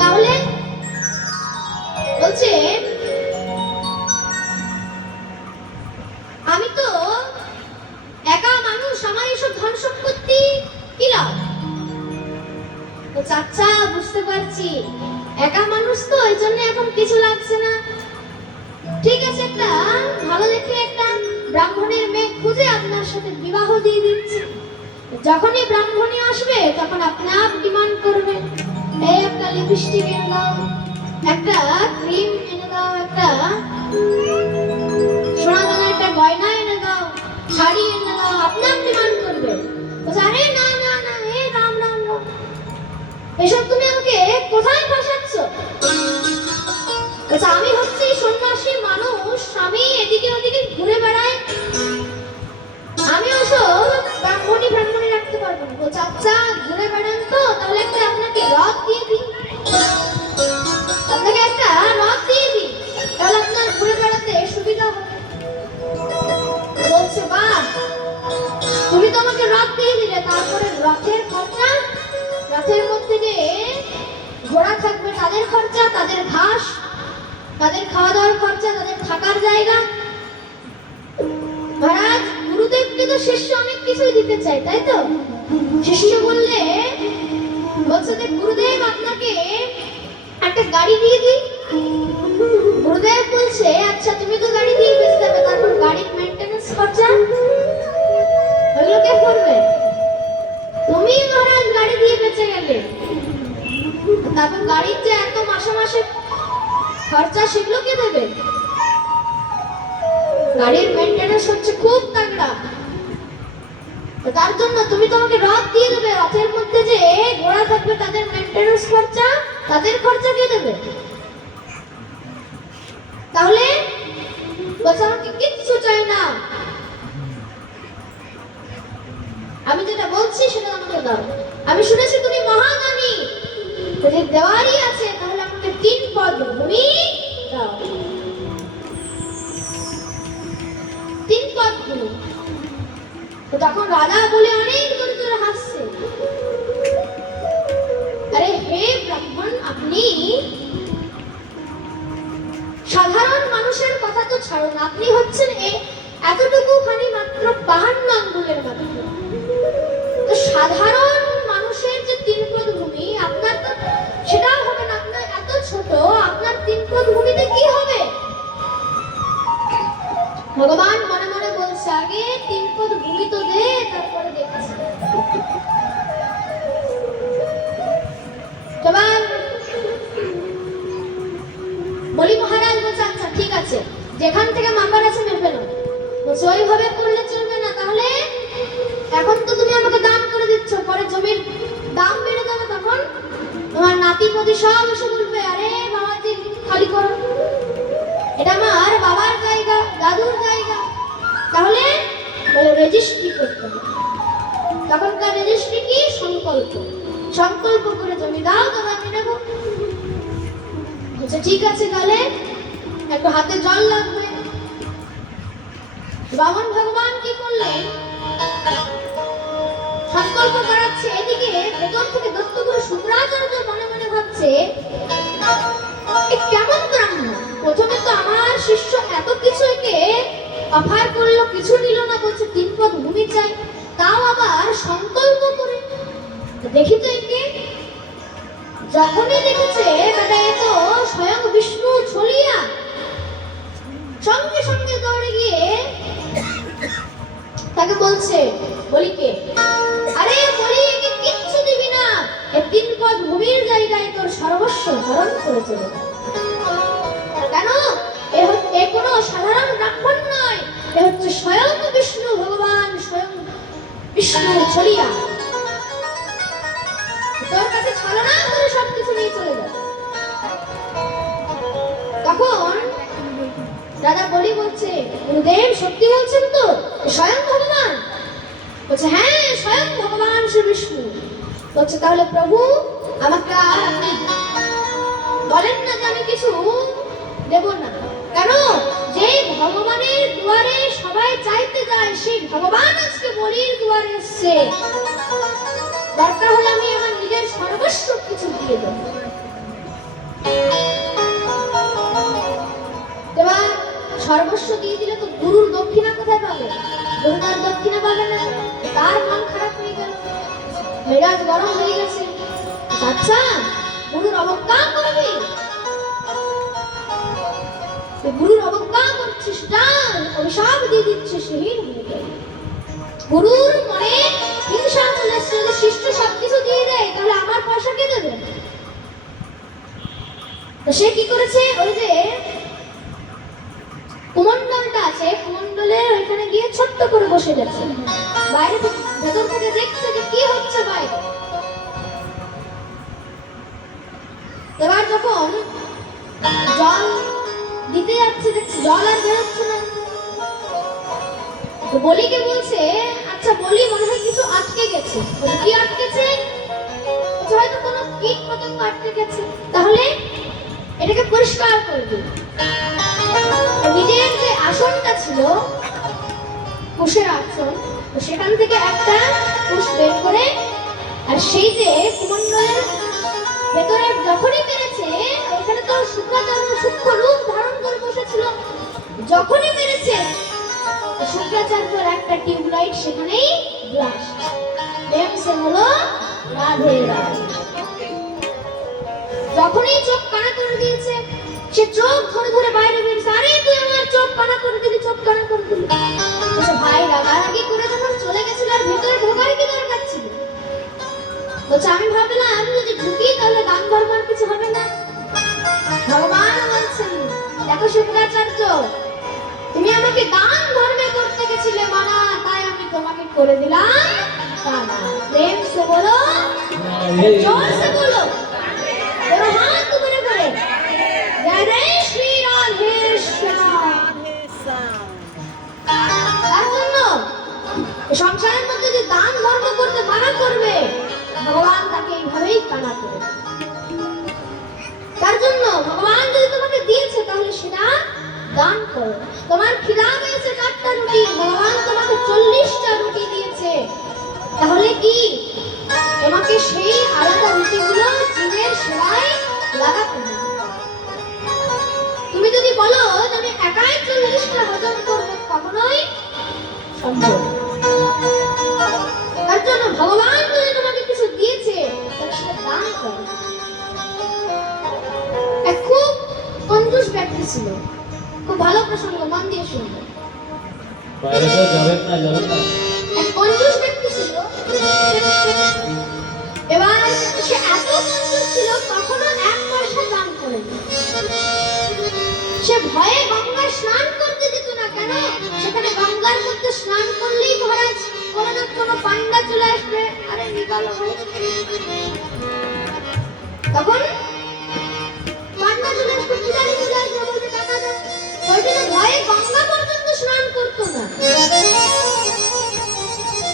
তাহলে বলছে, আমি তো একা মানুষ, আমার এসব ধন সম্পত্তি কি লাভ? তো চাচা, ঠিক আছে, একটা ভালো দেখে একটা ব্রাহ্মণের মেয়ে খুঁজে আপনার সাথে বিবাহ দিয়ে দিচ্ছি। যখনই ব্রাহ্মণী আসবে তখন আপনার ডিমান্ড করবে, এই একটা লিপস্টিক এনে দাও, একটা ক্রিম এনে দাও, একটা সোনা দানা একটা গয়না এনে দাও, শাড়ি এনে দাও, আপনার ডিমান্ড করবে। বলছে আরে না না না, হে রাম রাম রাম, এসব তুমি আমাকে কোথায় ফাঁসাচ্ছ? বলছে আমি হচ্ছি সন্ন্যাসী মানুষ, আমি এদিকে ওদিকে ঘুরে বেড়াই, আমি ওসব ব্রাহ্মণী রাখতে পারবো না। বলছে আচ্ছা ঘুরে বেড়ান তো, তাহলে একটা আপনাকে রথ দিয়ে দিই, আপনাকে একটা রথ দিয়ে দিই, তাহলে আপনার ঘুরে বেড়াতে সুবিধা হবে। বলছে বাহ, তুমি তো আমাকে রথ দিয়ে দিলে, তারপরে রথের খরচা, রথের মধ্যে যে ঘোড়া থাকবে তাদের খরচা, তাদের ঘাস, তাদের খাওয়া দাওয়ার খরচা, তাদের থাকার জায়গা। মহারাজ, গুরুদেবকে তো শিষ্য অনেক কিছুই দিতে চায়, তাই তো? শিষ্য বললে, বলছে যে গুরুদেব আপনাকে একটা গাড়ি দিয়ে দিই। গুরুদেব বলছে আচ্ছা তুমি তো গাড়ি দিয়ে বেঁচে যাবে, তারপর গাড়ির মেইনটেনেন্স খরচা ওইগুলো কে করবে? তুমি মহারাজ গাড়ি দিয়ে বেঁচে গেলে, তারপর গাড়ির যে এত মাসে মাসে খরচা সেগুলো কে দেবে? গাড়ির মেইনটেনেন্স হচ্ছে খুব তাগড়া, তার জন্য তুমি তোমাকে রথ দিয়ে দেবে, রথের মধ্যে যে ঘোড়া থাকবে তাদের মেইনটেনেন্স খরচা, তাদের খরচা কে দেবে? তাহলে বলছে আমাকে কিচ্ছু চাই না, আমি যেটা বলছি সেটা আমাকে দাও। আমি শুনেছি তুমি মহাজ্ঞানী, যদি দেওয়ারই আছে তাহলে আমাকে 3 পদ ভূমি দাও, 3 পদ ভূমি। তো তখন রাজা বলে অনেক জোরে জোরে হাসছে, আরে হে ব্রাহ্মণ, আপনি সাধারণ মানুষের কথা তো ছাড়ুন, আপনি হচ্ছেন এতটুকু খানি মাত্র 52 আঙ্গুলের মাত্র, তো সাধারণ মানুষের যে 3 পদ ভূমি আপনার তো সেটাও হবে না, আপনার এত ছোট, আপনার 3 পদ ভূমিতে কি হবে? ভগবান মনে মনে বলছে আগে 3 পদ ভূমি তো দে, তারপরে দেখছি। এবার বলি মহারাজ বলছে আচ্ছা ঠিক আছে, যেখান থেকে মাপার আছে মেপে নাও। বলছে ওইভাবে করলে চলবে না, তাহলে এখন তো তুমি আমাকে দান করে দিচ্ছ, পরে জমির দাম বেড়ে যাবে, তখন তোমার নাতি পতি সব এসে বলবে আরে বাবাজি খালি করো, এটা আমার বাবার জায়গা, দাদুর জায়গা, তাহলে বলে রেজিস্ট্রি করতে হবে। তখনকার রেজিস্ট্রি কি? সংকল্প, সংকল্প করে জমি দাও, তবে আমি নেব। আচ্ছা ঠিক আছে, তাহলে একটু হাতে জল লাগবে। বামন ভগবান কি করলেন? সংকল্প করাচ্ছে, এদিকে ভেতর থেকে দত্তগুরু শুক্রাচার্য মনে মনে ভাবছে এ কেমন ব্রাহ্মণ, প্রথমে তো আমার শিষ্য এত কিছু একে অফার করলো, কিছু নিল না, বলছে 3 পদ ভূমি চাই, তাও আবার সংকল্প করে। দেখি তো একে, যখনই দেখেছে বেটা এ তো স্বয়ং বিষ্ণু ছলিয়া, সঙ্গে সঙ্গে দৌড়ে গিয়ে তাকে বলছে, বলিকে আরে বলি একে কিচ্ছু দিবি না, এ 3 পদ ভূমির জায়গায় তোর সর্বস্ব হরণ করে চলে যায়। কেন? এ কোনো সাধারণ ব্রাহ্মণ নয়, এ হচ্ছে স্বয়ং বিষ্ণু ভগবান, স্বয়ং বিষ্ণু ছলিয়া, তোর কাছে ছলনা করে সবকিছু নিয়ে চলে যাবে। তখন দাদা বলি বলছে গুরুদেব সত্যি বলছেন তো, স্বয়ং ভগবান? বলছে হ্যাঁ স্বয়ং ভগবান শ্রী বিষ্ণু। বলছে তাহলে প্রভু আমাকে আর আপনি বলেন না যে আমি কিছু দেব না। কেন? যে ভগবানের দুয়ারে সবাই চাইতে যায়, সেই ভগবান আজকে বলির দুয়ারে এসছে, দরকার হলে আমি আমার নিজের সর্বস্ব কিছু দিয়ে দেব। এবার সর্বস্ব দিয়ে দিলে তো গুরুর দক্ষিণা কোথায় পাবে? গুরু তার দক্ষিণা পাবে না, তার মন খারাপ হয়ে গেল, মেজাজ গরম হয়ে গেছে। আচ্ছা গুরুর অবজ্ঞা করবি? তুই গুরুর অবজ্ঞা করছিস, ডান অভিশাপ দিয়ে দিচ্ছিস, শহীদ হয়ে যাবে। গুরুর মনে হিংসা চলে এসছে, যদি শিষ্য সবকিছু দিয়ে দেয় তাহলে আমার পয়সা কে দেবে? তো সে কি করেছে, ওই যে কুমণ্ডলটা আছে, কুমণ্ডলের ওইখানে গিয়ে ছোট্ট করে বসে যাচ্ছে, বাইরে থেকে ভেতর থেকে দেখছে যে কি হচ্ছে বাইরে। এবার যখন জল দিতে যাচ্ছে, দেখছে জল আর বেরোচ্ছে না, তো বলিকে বলছে, আচ্ছা বলি মনে হয় কিছু আটকে গেছে। বলে, কি আটকেছে? বলছে, হয়তো কোনো কীট পতঙ্গ আটকে গেছে, তাহলে এটাকে পরিষ্কার করে দিই। নিজের যে আসনটা ছিল, কুশের আসন, তো সেখান থেকে একটা কুশ বের করে, আর সেই যে কুমণ্ডলের ভেতরে যখনই পেরেছে, ওখানে তো শুক্রাচার্য সূক্ষ্ম রূপ ধারণ করে বসেছিল, যখনই পেরেছে শুক্রাচার্যের একটা টিউবলাইট সেখানেই ব্লাস্ট, সে হলো রাধে রাধে। যখনই চোখ কানা করে দিয়েছে, সে চোখ ধরে ধরে বাইরে বেরিয়েছে, আরে তুই আমার চোখ কানা করে দিলি, চোখ কানা করে দিলি। বলছে, ভাই রাগারাগি করে যখন চলে গেছিল আর ভেতরে ঢোকার কি দরকার ছিল? বলছে, আমি ভাবলাম যদি ঢুকি তাহলে দান ধর্মার কিছু হবে না। ভগবান বলছেন, দেখো শুক্রাচার্য, তুমি আমাকে দান ধর্মে করতে গেছিলে মানা, তাই আমি তোমাকে করে দিলাম দানা। প্রেম সে বলো, জোর সে বলো, ওরা হাত উপরে করে, জয় জয় শ্রী রাধে শ্যাম। তার জন্য সংসারের মধ্যে যে দান ধর্ম করতে মানা করবে, ভগবান তাকে এইভাবেই কানা করে। তার জন্য ভগবান যদি তোমাকে দিয়েছে তাহলে সেটা দান করো। তোমার খিদা পেয়েছে 4টা রুটি, ভগবান তোমাকে 40টা রুটি দিয়েছে, তাহলে কি তোমাকে সেই আলাদা রুটিগুলো জীবের সেবায় লাগাতে হবে। তুমি যদি বলো যে আমি একাই 40টা হজম করবো, কখনোই সম্ভব। তার জন্য ভগবান যদি তোমাকে কিছু দিয়েছে তাহলে সেটা দান করো। এক খুব কঞ্জুস ব্যক্তি ছিল, খুব ভালো প্রসঙ্গ, মন দিয়ে শুনবে। বাইরে তো যাবেন না, যাবেন না। এক কঞ্জুস ব্যক্তি ছিল, এবার সে এত কঞ্জুস ছিল কখনো 1 পয়সা দান করেনি। সে ভয়ে গঙ্গায় স্নান করতে যেত না, কেন? সেখানে গঙ্গার মধ্যে স্নান করলেই মহারাজ কোনো না কোনো পান্ডা চলে আসবে, আরে নিকালো ভাই। তখন পান্ডা চলে আসবে, পূজারি চলে আসবে, বলবে টাকা দাও। ওই জন্য ভয়ে গঙ্গা পর্যন্ত স্নান করতো না,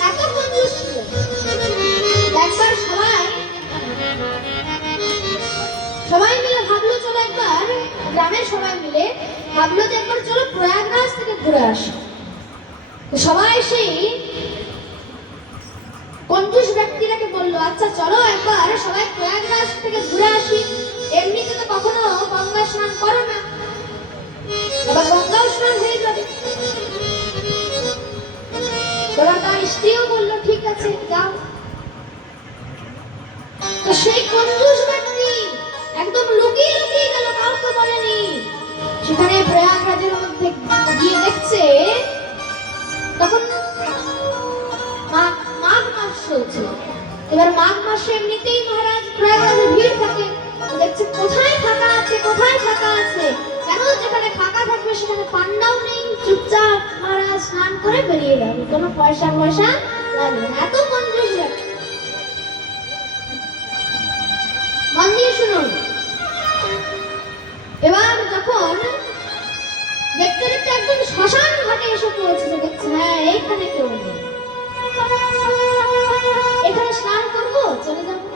এত কঞ্জুস ছিল। একবার সবাই মিলে ভাবলো, চলো একবার গ্রামের সবাই মিলে ভাবলো যে একবার চলো প্রয়াগরাজ থেকে ঘুরে আসি। সবাই সেই কঞ্জুস ব্যক্তিটাকে বললো, আচ্ছা চলো একবার সবাই প্রয়াগরাজ থেকে ঘুরে আসি, এমনিতে তো কখনো গঙ্গা স্নান করো না, এবার গঙ্গাও স্নান হয়ে যাবে। তোরা তার স্ত্রীও বললো ঠিক আছে যাও। তো সেই কঞ্জুস ব্যক্তি একদম লুকিয়ে লুকিয়ে গেল, কাউকে বলেনি। সেখানে প্রয়াগরাজের মধ্যে গিয়ে দেখছে তখন মাঘ মাস চলছে। এবার মাঘ মাসে এমনিতেই মহারাজ প্রয়াগরাজে ভিড় থাকে, দেখছে কোথায় ফাঁকা আছে, কোথায় ফাঁকা আছে, কেন যেখানে ফাঁকা থাকবে সেখানে পান্ডাও নেই, চুপচাপ মহারাজ স্নান করে বেরিয়ে যাবে, কোনো পয়সা লাগবে না। এত কঞ্জুস ব্যক্তি। মন দিয়ে শুনুন। এবার যখন দেখতে দেখতে একদম শ্মশান ঘাটে এসে পৌঁছেছে, দেখছে হ্যাঁ এইখানে কেউ নেই, এখানে স্নান করবো, চলে যাবো।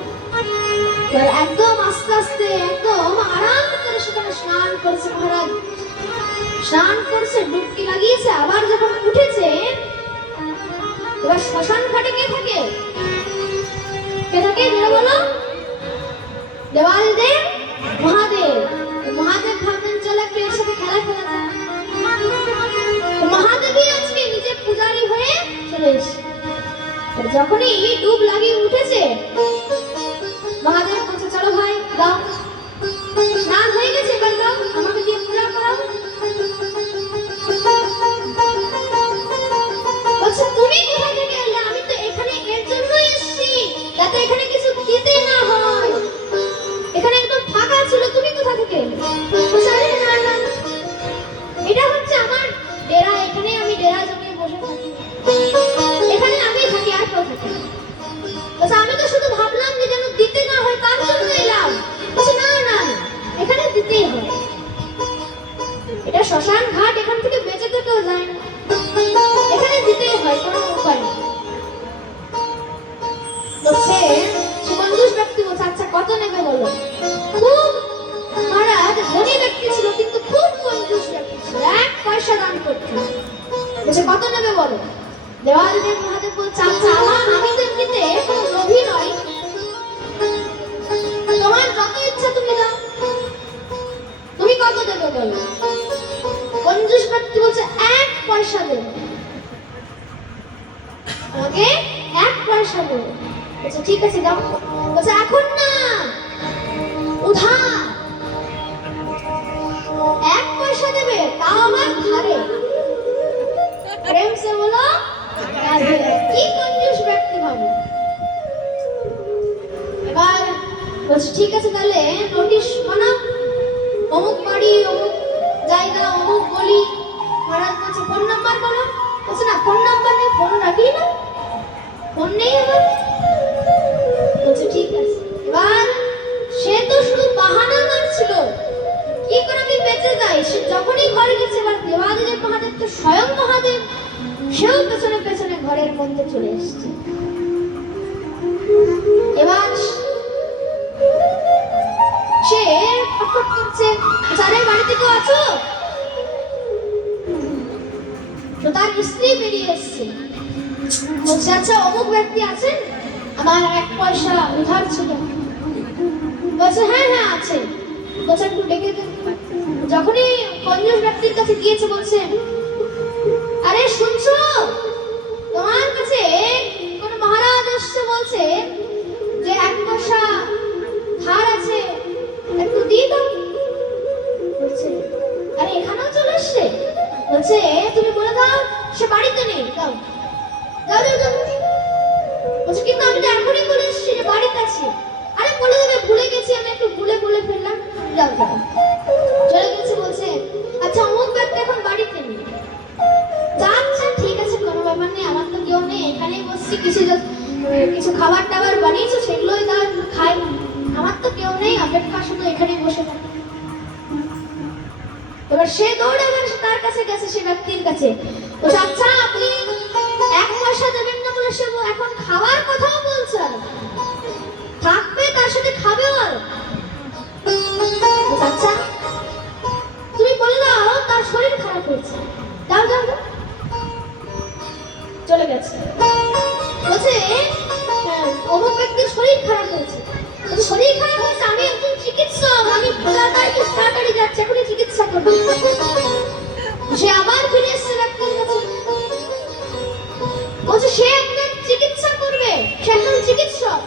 এবার একদম আস্তে আস্তে একদম আরাম করে সেখানে স্নান করছে মহারাজ, স্নান করছে, ডুবকি লাগিয়েছে, আবার যখন উঠেছে, এবার শ্মশান ঘাটে কে থাকে? কে থাকে বলো? দেওয়াল দেব, মহাদেব। মহাদেব ভাবলেন চলো একটু এর সাথে খেলা খেলা যায়। মহাদেবই আজকে নিজে পূজারি হয়ে চলে এসেছে। যখনই ডুব লাগিয়ে উঠেছে, মহাদেব বলছে চলো ভাই দাও, স্নান হয়ে গেছে, এবার দাও আমাকে দিয়ে পূজা করাও। বলছে আমি তো শুধু ভাবলাম যে যেন দিতে না হয় তার জন্য এলাম। বলছে না না না, এখানে দিতেই হয়, এটা শ্মশান ঘাট, এখান থেকে বেঁচে তো কেউ যায় না, এখানে দিতেই হয়, কোনো উপায় নেই। বলছে সে কঞ্জুস ব্যক্তি বলছে আচ্ছা কত নেবে বলো। খুব মহারাজ ধনী ব্যক্তি ছিল কিন্তু খুব কঞ্জুস ব্যক্তি ছিল, 1 পয়সা দান করত না। বলছে কত নেবে বলো। দেওয়ালদেব মহাদেব বলছে আচ্ছা আমি তো এমনিতে কোনো লোভী নই, তোমার যত ইচ্ছা তুমি দাও, তুমি কত দেবে বলো। কঞ্জুস ব্যক্তি বলছে 1 পয়সা দেবে, আমাকে 1 পয়সা দেবে। বলছে ঠিক আছে দাও। বলছে এখন না, উধার 1 পয়সা দেবে, তাও আমার ধারে। প্রেম সে বলো রাধে। কি কঞ্জুস ব্যক্তি ভাবো। এবার বলছে ঠিক আছে তাহলে নোটিশ বানাও, অমুক বাড়ি অমুক জায়গা অমুক গলি। মহারাজ বলছে ফোন নাম্বার বলো। বলছে না ফোন নাম্বার নেই, ফোন রাখি না, ফোন নেই আমার। বলছে ঠিক আছে। এবার সে তো শুধু বাহানা মারছিল কি করে আমি বেঁচে যাই। সে যখনই ঘরে গেছে, এবার দেবাদিদেব মহাদেব তো স্বয়ং মহাদেব, সেও পেছনে পেছনে ঘরের মধ্যে চলে এসেছে। এবার সে ফটফট করছে, যারে বাড়িতে কেউ আছো? তো তার স্ত্রী বেরিয়ে এসছে। বলছে আচ্ছা অমুক ব্যক্তি আছেন, আমার 1 পয়সা উধার ছিল। বলছে হ্যাঁ হ্যাঁ আছে। বলছে একটু ডেকে দেন। যখনই কঞ্জুস ব্যক্তির কাছে গিয়েছে বলছে আরে শুনছো, তোমার কাছে কোন মহারাজ এসছে, বলছে যে 1 পয়সা ধার আছে, একটু দিয়ে দাও। বলছে আরে এখানেও চলে এসছে। বলছে তুমি বলে দাও সে বাড়িতে নেই, দাও দাও দাও দাও। বলছে কিন্তু আমি তো এখনই বলে এসেছি যে বাড়িতে আছি। আরে বলে দেবে ভুলে গেছি, আমি একটু ভুলে ফেললাম, দাও দাও। চলে গেছে। বলছে আচ্ছা অমুক ব্যক্তি এখন বাড়িতে নেই। আচ্ছা ঠিক আছে কোনো ব্যাপার নেই, আমার তো কেউ নেই, এখানেই বসছি, কিছু খাবার টাবার বানিয়েছো সেগুলোই দাও একটু খাই, আমার তো কেউ নেই, অপেক্ষা শুধু এখানেই বসে থাকি। এবার সে দৌড়ে তার কাছে গেছে, সে ব্যক্তির কাছে। বলছে আচ্ছা আপনি 1 পয়সা দেবেন না বলে সে এখন খাওয়ার কথাও বলছে, থাকবে তার সাথে খাবেও। আর আচ্ছা তুমি বলে দাও তার শরীর খারাপ হয়েছে, দাও দাও দাও। চলে গেছে। বলছে অমুক ব্যক্তির শরীর খারাপ হয়েছে। শরীর খারাপ হয়েছে, আমি একজন চিকিৎসক, আমি তাড়াতাড়ি যাচ্ছি, এখনই চিকিৎসা করবো। সে আবার ফিরে এসছে ব্যক্তির কাছে। বলছে সে একজন চিকিৎসা করবে, সে একজন চিকিৎসক।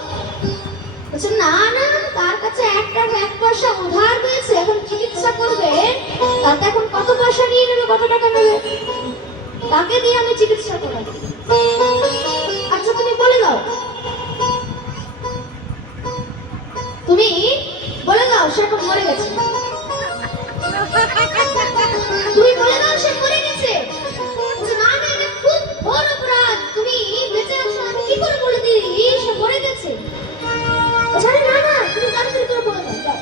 বলছে না না, তার কাছে 1 পয়সা উধার হয়েছে, এখন চিকিৎসা করবে, তাতে এখন কত পয়সা নিয়ে নেবে, কত টাকা নেবে, তাকে দিয়ে আমি চিকিৎসা করাবো। আচ্ছা তুমি বলে দাও, তুমি বলে দাও সে এখন মরে গেছে, তুমি বলে দাও সে মরে গেছে। না না এটা খুব বড় অপরাধ, তুমি বেঁচে আছো, আমি কি করে বলে দিই সে মরে গেছে। আরে না না তুমি তাড়াতাড়ি করে বলে দাও।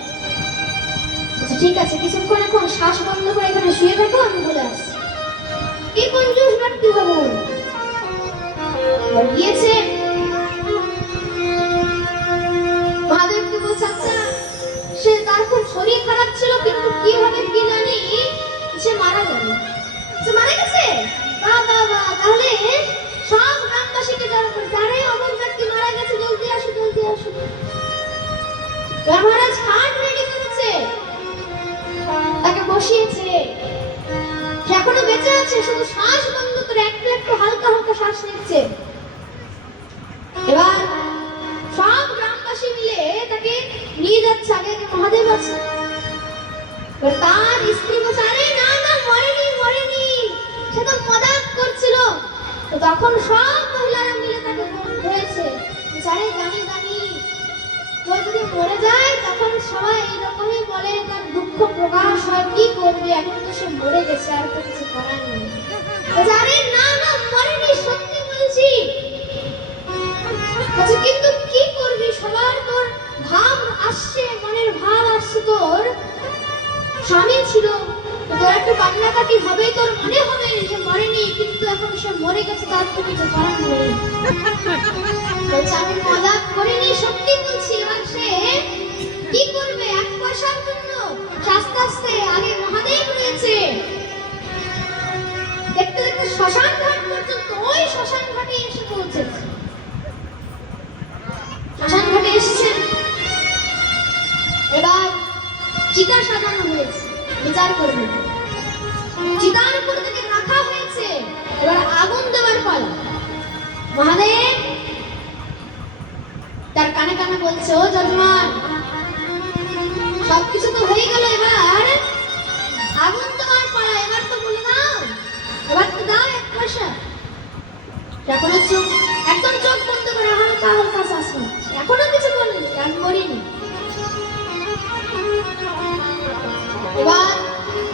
আচ্ছা ঠিক আছে, কিছুক্ষণ এখন শ্বাস বন্ধ করে এখানে শুয়ে থাকো, আমি বলে আসছি। কি কঞ্জুস ব্যক্তি হবো। গিয়েছে মহাদেবকে বলছে আচ্ছা সে তার খুব শরীর খারাপ ছিল, কিন্তু কিভাবে কি জানি সে মারা গেল। সে মারা গেছে, বাহ বাহ বাহ, তাহলে সব গ্রামবাসীকে জানা করেছে, আরে অমুক ব্যক্তি মারা গেছে, জলদি আসো জলদি আসো। মহারাজ খাট রেডি করেছে, তাকে বসিয়েছে, সে এখনো বেঁচে আছে, শুধু শ্বাস বন্ধ করে একটু একটু হালকা হালকা শ্বাস নিচ্ছে। এবার সব গ্রামবাসী মিলে তাকে নিয়ে যাচ্ছে, আগে মহাদেব আছে। তার স্ত্রী বলছে আরে না না মরেনি মরেনি, সে তো মজাক করছিল। তো তখন সব মহিলারা মিলে তাকে ধরেছে, আরে জানি জানি কেউ যদি মরে যায় তখন সবাই এইরকমই বলে, তার দুঃখ প্রকাশ হয়, কি করবে, এখন তো সে মরে গেছে, আর তো কিছু করার নেই। আরে না না মরেনি, সত্যি বলছি। কিন্তু ঘাঁটি হবে, তোর মনে হবে যে মরেনি, কিন্তু এখন সে মরে গেছে, তার তো কিছু করার নেই। বলছে আমি মজা করিনি, সত্যি বলছি। এবার সে কি করবে? 1 পয়সার জন্য আস্তে আস্তে আগে মহাদেব রয়েছে, দেখতে দেখতে শ্মশান ঘাট পর্যন্ত, ওই শ্মশান ঘাটে এসে পৌঁছেছে। শ্মশান ঘাটে এসেছে, এবার চিতা সাজানো হয়েছে, বিচার করবে। চিতার উপর থেকে রাখা হয়েছে, এবার আগুন দেওয়ার পালা। মহাদেব তার কানে কানে বলছে, ও যজমান, সবকিছু তো হয়ে গেল, এবার আগুন দেওয়ার পালা, এবার তো বলে দাও, এবার তো দাও 1 পয়সা। এখনো চোখ, একদম চোখ বন্ধ করে হালকা হালকা শ্বাস নিচ্ছে, এখনো কিছু বলেনি, আমি মরিনি। এবার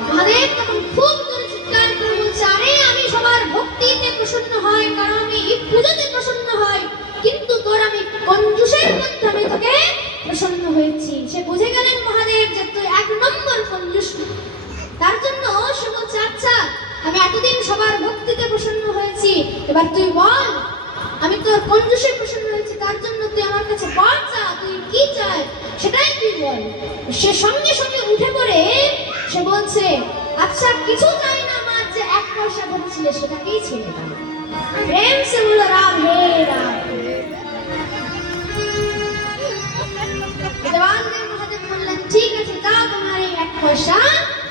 মহাদেব তখন খুব জোরে চিৎকার করে বলছে, আরে আমি সবার ভক্তিতে প্রসন্ন হয়, কারণ আমি এই পুজোতে প্রসন্ন হয়, কিন্তু তোর আমি কঞ্জুসের মাধ্যমে তোকে প্রসন্ন হয়েছি। সে বুঝে গেলেন মহাদেব যে তুই 1 নম্বর কঞ্জুস। তার জন্য সে বলছে, আচ্ছা আমি এতদিন সবার ভক্তিতে প্রসন্ন হয়েছি, এবার তুই বল, আমি তোর কঞ্জুসে প্রসন্ন হয়েছি, তার জন্য তুই আমার কাছে বল, চা, তুই কি চাই সেটাই তুই বল। সে সঙ্গে সঙ্গে উঠে পড়ে সে বলছে, আচ্ছা কিছু চাই না মা, যে 1 পয়সা ধরেছিলে সেটাকেই ছেড়ে দাও। প্রেম সে বলল, রাধে রাধে। দেবাদেব মহাদেব বললেন, ঠিক আছে, যাও, তোমার এই 1 পয়সা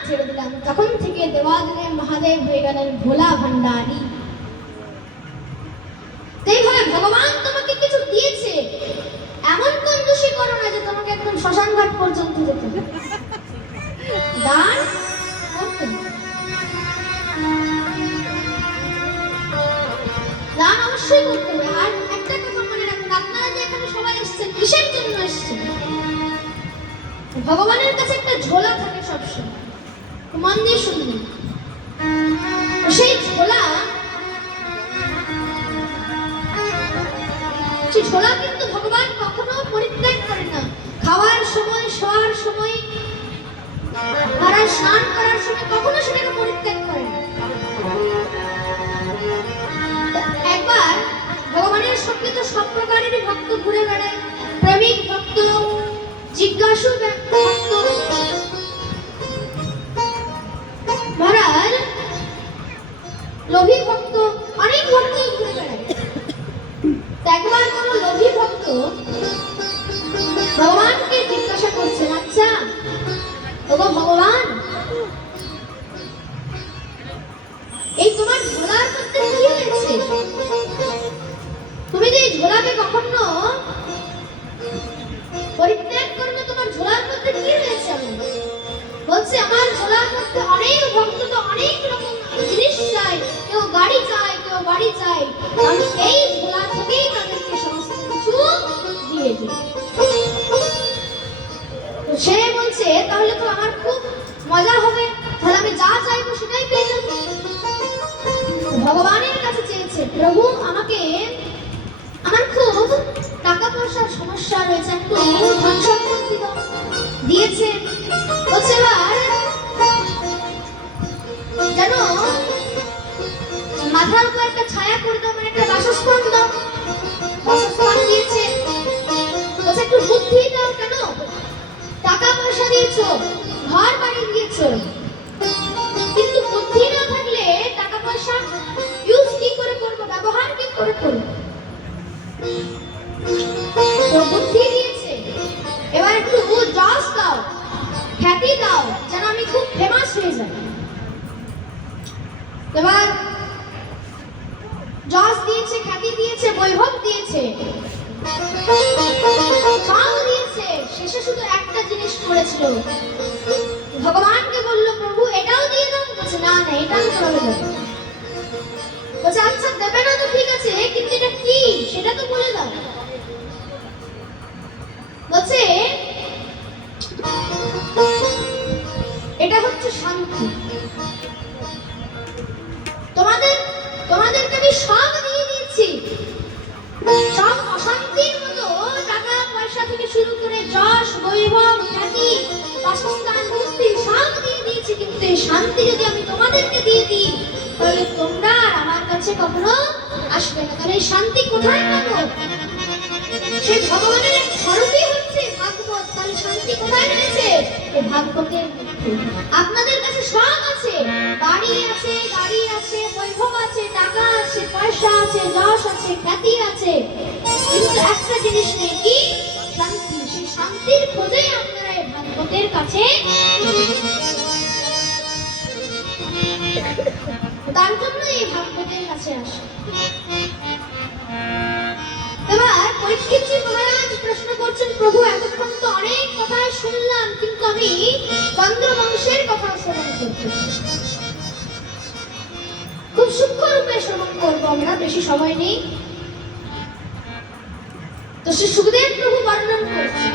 ছেড়ে দিলাম। তখন থেকে দেবাদেব মহাদেব হয়ে গেলেন ভোলা ভান্ডারী। এইভাবে ভগবান তোমাকে কিছু দিয়েছে, এমন কঞ্জুসি করো না যে তোমাকে একদম শ্মশান ঘাট পর্যন্ত যেতে হবে। দান করতে হবে। দান অবশ্যই করতে হবে। আর একটা কথা মনে রাখবেন, আপনারা যে এখানে সবাই এসেছেন, কিসের জন্য এসেছেন? ভগবানের কাছে একটা ঝোলা থাকে সবসময়, মন দিয়ে শুনবেন। সেই ঝোলা কিন্তু ভগবান কখনো পরিত্যাগ করে না। খাওয়ার সময়, শোয়ার সময়, আর স্নান করার সময় কখনো সেটাকে পরিত্যাগ করে না। একবার ভগবানের সঙ্গে তো সব প্রকারেরই ভক্ত ঘুরে বেড়ায়, প্রেমিক ভক্ত, জিজ্ঞাসু ভক্ত, মহারাজ লোভী ভক্ত, অনেক ভক্ত ঘুরে বেড়ায়। একবার কোন লোভী ভক্ত ভগবানকে জিজ্ঞাসা করছেন, আচ্ছা ওগো ভগবান, এই তোমার ঝোলার মধ্যে কি হয়েছে? তুমি যে এই ঝোলাকে কখনো পরিত্যাগ করো না, তোমার ঝোলার মধ্যে কি হয়েছে? বলছে, আমার ঝোলার মধ্যে অনেক ভক্ত তো অনেক রকম জিনিস চাই, কেউ গাড়ি চায়, কেউ বাড়ি চায়, আমি এই ঝোলা থেকেই তাদেরকে সমস্ত কিছু দিয়ে দিই। সে বলছে, তাহলে তো আমার খুব মজা হবে, তাহলে আমি যা চাইবো সেটাই পেয়ে যাবো। ভগবানের কাছে চেয়েছে, প্রভু আমাকে, আমার খুব টাকা পয়সার সমস্যা রয়েছে, একটু ধন সম্পত্তি দাও। দিয়েছে। বলছে, এবার যেন মাথার উপর একটা ছায়া করে দাও, মানে একটা বাসস্থান দাও। বাসস্থান দিয়েছে। বলছে, একটু বুদ্ধি দাও। কেন? টাকা পয়সা দিয়েছো, ঘর বাড়ি দিয়েছো, কিন্তু বুদ্ধি না থাকলে টাকা পয়সা ইউজ কি করে করবো, ব্যবহার কি করে করবো? তো বুদ্ধি দিয়েছে। এবার একটু যশ দাও, খ্যাতি দাও, যেন আমি খুব ফেমাস হয়ে যাই। এবার যশ দিয়েছে, খ্যাতি দিয়েছে, বৈভব দিয়েছে, সব দিয়েছে। শেষে শুধু একটা জিনিস করেছিল, ভগবানকে বললো, প্রভু এটাও দিয়ে দাও। বলছে, না না, এটা আমি তোমাকে দেবো। বলছে, আচ্ছা দেবে না তো ঠিক আছে, কিন্তু এটা কি সেটা তো বলে দাও। বলছে, এটা হচ্ছে শান্তি। তোমাদেরকে আমি সব দিয়ে দিয়েছি, সব অশান্তির মতো টাকা পয়সা থেকে শুরু করে যশ, বৈভব, খ্যাতি, বাসস্থান, বুদ্ধি সব দিয়ে দিয়েছি, কিন্তু এই শান্তি যদি আমি তোমাদেরকে দিয়ে দিই তাহলে তোমরা আর আমার কাছে কখনো আসবে না। তাহলে এই শান্তি কোথায় পাবো? সে ভগবানের এক স্বরূপই হচ্ছে ভাগবত। তাহলে শান্তি কোথায় রয়েছে? এই ভাগবতের মধ্যে। আপনাদের কাছে সব আছে, বাড়ি আছে, গাড়ি আছে, বৈভব আছে, টাকা আছে, পয়সা আছে, যশ আছে, খ্যাতি আছে, কিন্তু একটা জিনিস নেই, কি? শান্তি। সেই শান্তির খোঁজেই আপনারা এই ভাগবতের কাছে, তার জন্য এই ভাগবতের কাছে আসে। এবার পরীক্ষিতজি মহারাজ প্রশ্ন করছেন, প্রভু এতক্ষণ তো অনেক কথা শুনলাম, কিন্তু আমি চন্দ্রবংশের কথা শ্রবণ করতে চাই। খুব সূক্ষ্ম রূপে শ্রবণ করবো আমরা, বেশি সময় নেই। তো সে সুখদেব প্রভু বর্ণন করছে।